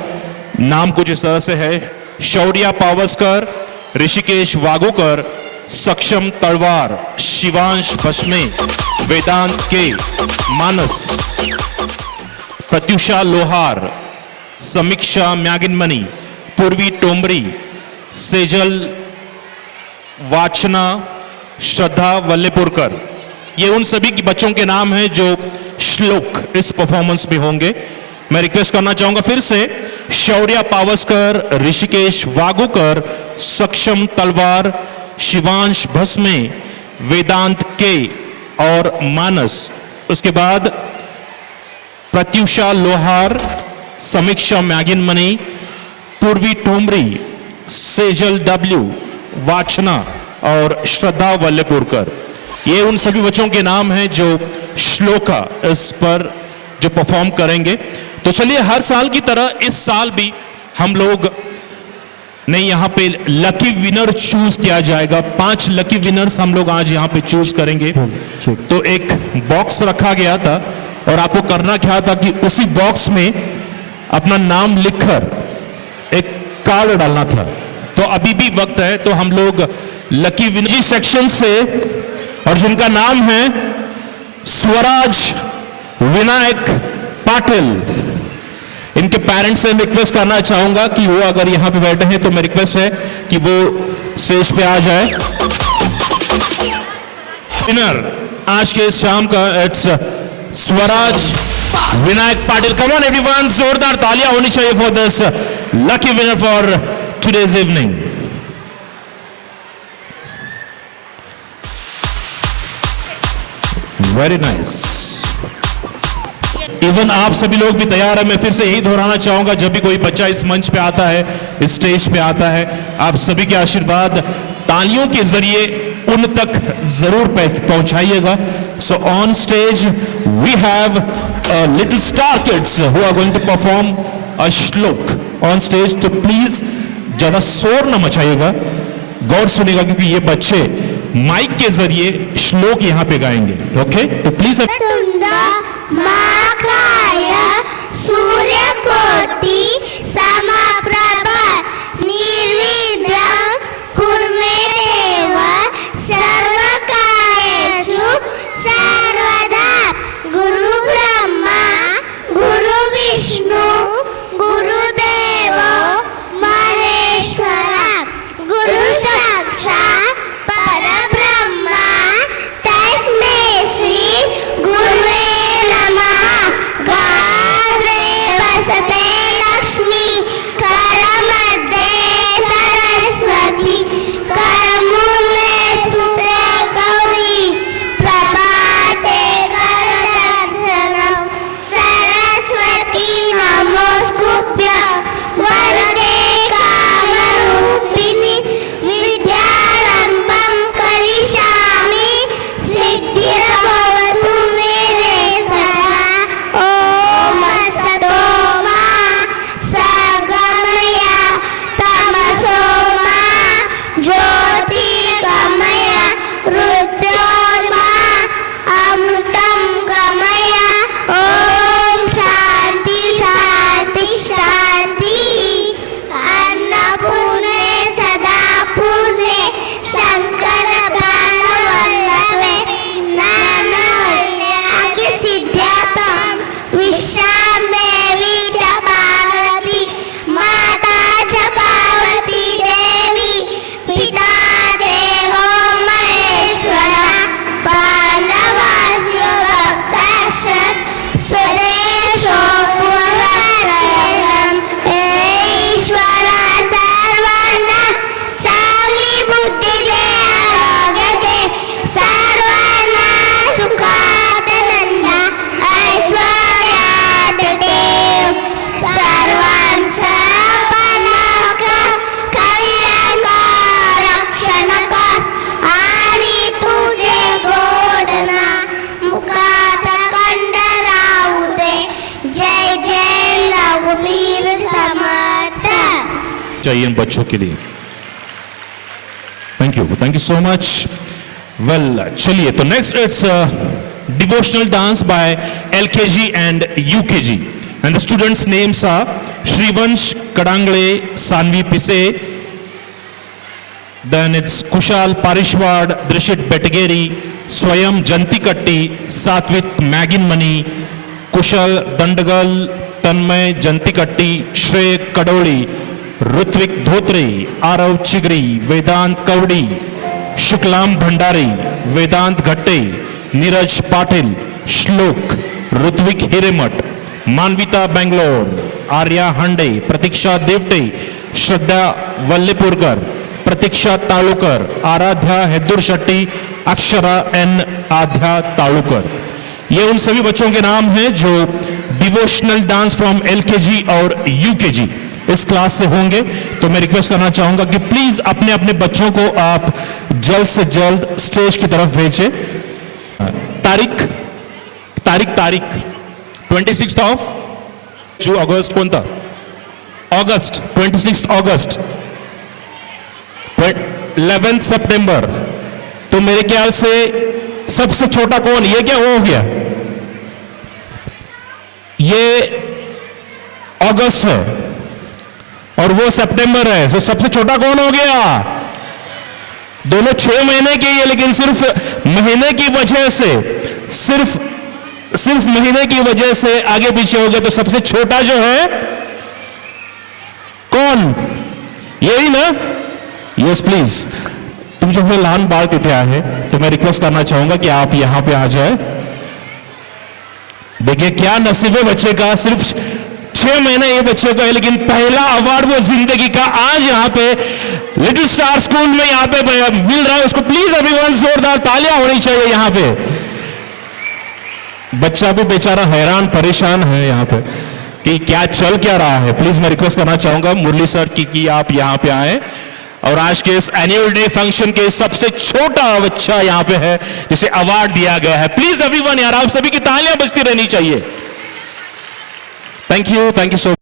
नाम कुछ इस तरह से है: शौर्या पावस्कर, ऋषिकेश वागोकर, सक्षम तलवार, शिवांश भस्मे, वेदांत के, मानस, प्रत्युषा लोहार, समीक्षा म्यागिनमणि, पूर्वी टोमरी, सेजल वाचना, श्रद्धा वल्लेपुरकर। ये उन सभी बच्चों के नाम हैं जो श्लोक इस परफॉर्मेंस में होंगे। मैं रिक्वेस्ट करना चाहूंगा फिर से: शौर्या पावस्कर, ऋषिकेश वागोकर, सक्षम तलवार, शिवांश भस्मे, वेदांत के और मानस। उसके बाद प्रत्युषा लोहार, समीक्षा म्यागिनमणि, पूर्वी टोमरी, सेजल डब्ल्यू, वाचना और श्रद्धा वल्लेपुरकर। ये उन सभी बच्चों के नाम हैं जो श्लोका इस पर जो परफॉर्म करेंगे। तो चलिए, हर साल की तरह इस साल भी हम लोग ने यहाँ पे लकी विनर चूज किया जाएगा। 5 लकी विनर्स हम लोग आज यहाँ पे चूज करेंगे। तो एक बॉक्स रखा गया था और आपको करना क्या था कि उसी बॉक्स में अपना नाम लिखकर एक कार्ड डालना था। तो अभी भी वक्त है, तो हम लोग लकी विनर सेक्शन से, और जिनका नाम है स्वराज विनायक पाटिल, इनके पेरेंट्स से रिक्वेस्ट करना चाहूंगा कि वो अगर यहां पे बैठे हैं तो मेरी रिक्वेस्ट है कि वो स्टेज पे आ जाए। विनर आज के शाम का it's Swaraj Vinayak Patil. Come on everyone, जोरदार तालियां होनी चाहिए for this lucky winner for today's evening. Very nice. Even आप सभी लोग भी तैयार है। मैं फिर से यही दोहराना चाहूंगा, जब भी कोई बच्चा इस मंच पे आता है, इस स्टेज पे आता है, आप सभी के आशीर्वाद तालियों के जरिए उन तक जरूर पहुंचाइएगा। So on stage we have little star kids who are going to perform a shloka on stage. तो प्लीज ज्यादा शोर न मचाइएगा, गौर सुनिएगा, क्योंकि ये बच्चे माइक के जरिए श्लोक यहां पे गाएंगे। ओके, तो प्लीज। महाकाय सूर्यकोटि समप्रभ निर्विघ्नं कुरु मे देव सर्वकार्येषु सर्वदा। गुरु ब्रह्मा गुरु विष्णु गुरुदेव महेश्वरा, गुरु साक्षात् परब्रह्म तस्मै श्री गुरुवे नमः। चाहिए इन बच्चों के लिए। Thank you so much. Well, चलिए तो next it's devotional dance bye LKG and UKG and the students names are Shrivansh Kadangle, Sanvi Pise, then it's Kushal Parishwad, Drishit Betageri, Swayam Jantikatti, Satvik Magin Mani, Kushal Dandagal, Tanmay Jantikatti, Shrey Kadoli, Rutvik Dhotri, Arav Chigri, Vedant Kavdi, Shuklam Bhandari, Vedant Ghatte, Niraj Patil, Shlok, Rutvik Hiremat, Manvita Bangalore, Arya Hande, Pratiksha Devte, Shraddha Vallipurkar, Pratiksha Talukar, Aradhya Hedur Shetty, Akshara N Adhya Talukar। ये उन सभी बच्चों के नाम हैं जो devotional dance from LKG और UKG इस क्लास से होंगे। तो मैं रिक्वेस्ट करना चाहूंगा कि प्लीज अपने अपने बच्चों को आप जल्द से जल्द स्टेज की तरफ भेजें। तारीख 26 ऑफ अगस्त कौन था? अगस्त 26 अगस्त, 11 सितंबर। तो मेरे ख्याल से सबसे छोटा कौन? ये क्या हो गया? ये अगस्त है और वो सितंबर है। तो सबसे छोटा कौन हो गया? दोनों 6 महीने के ही, लेकिन सिर्फ महीने की वजह से, सिर्फ महीने की वजह से आगे पीछे हो गया। तो सबसे छोटा जो है कौन? यही ना? Yes please. तुम जो लहान बाल तिथे आहे, तो मैं रिक्वेस्ट करना चाहूंगा कि आप यहां पे आ जाए। देखिए क्या नसीब है बच्चे का, सिर्फ 6 महीने ये बच्चे को है, लेकिन पहला अवार्ड वो जिंदगी का आज यहाँ पे लिटिल स्टार स्कूल में यहाँ पे मिल रहा है उसको। प्लीज एवरीवन जोरदार तालियां होनी चाहिए यहाँ पे। बच्चा भी बेचारा हैरान परेशान है यहाँ पे कि क्या चल क्या रहा है। प्लीज मैं रिक्वेस्ट करना चाहूंगा मुरली सर की आप यहाँ पे आए और आज के इस एनुअल डे फंक्शन के सबसे छोटा बच्चा यहाँ पे है जिसे अवार्ड दिया गया है। प्लीज एवरीवन यार, आप सभी की तालियां बजती रहनी चाहिए। Thank you so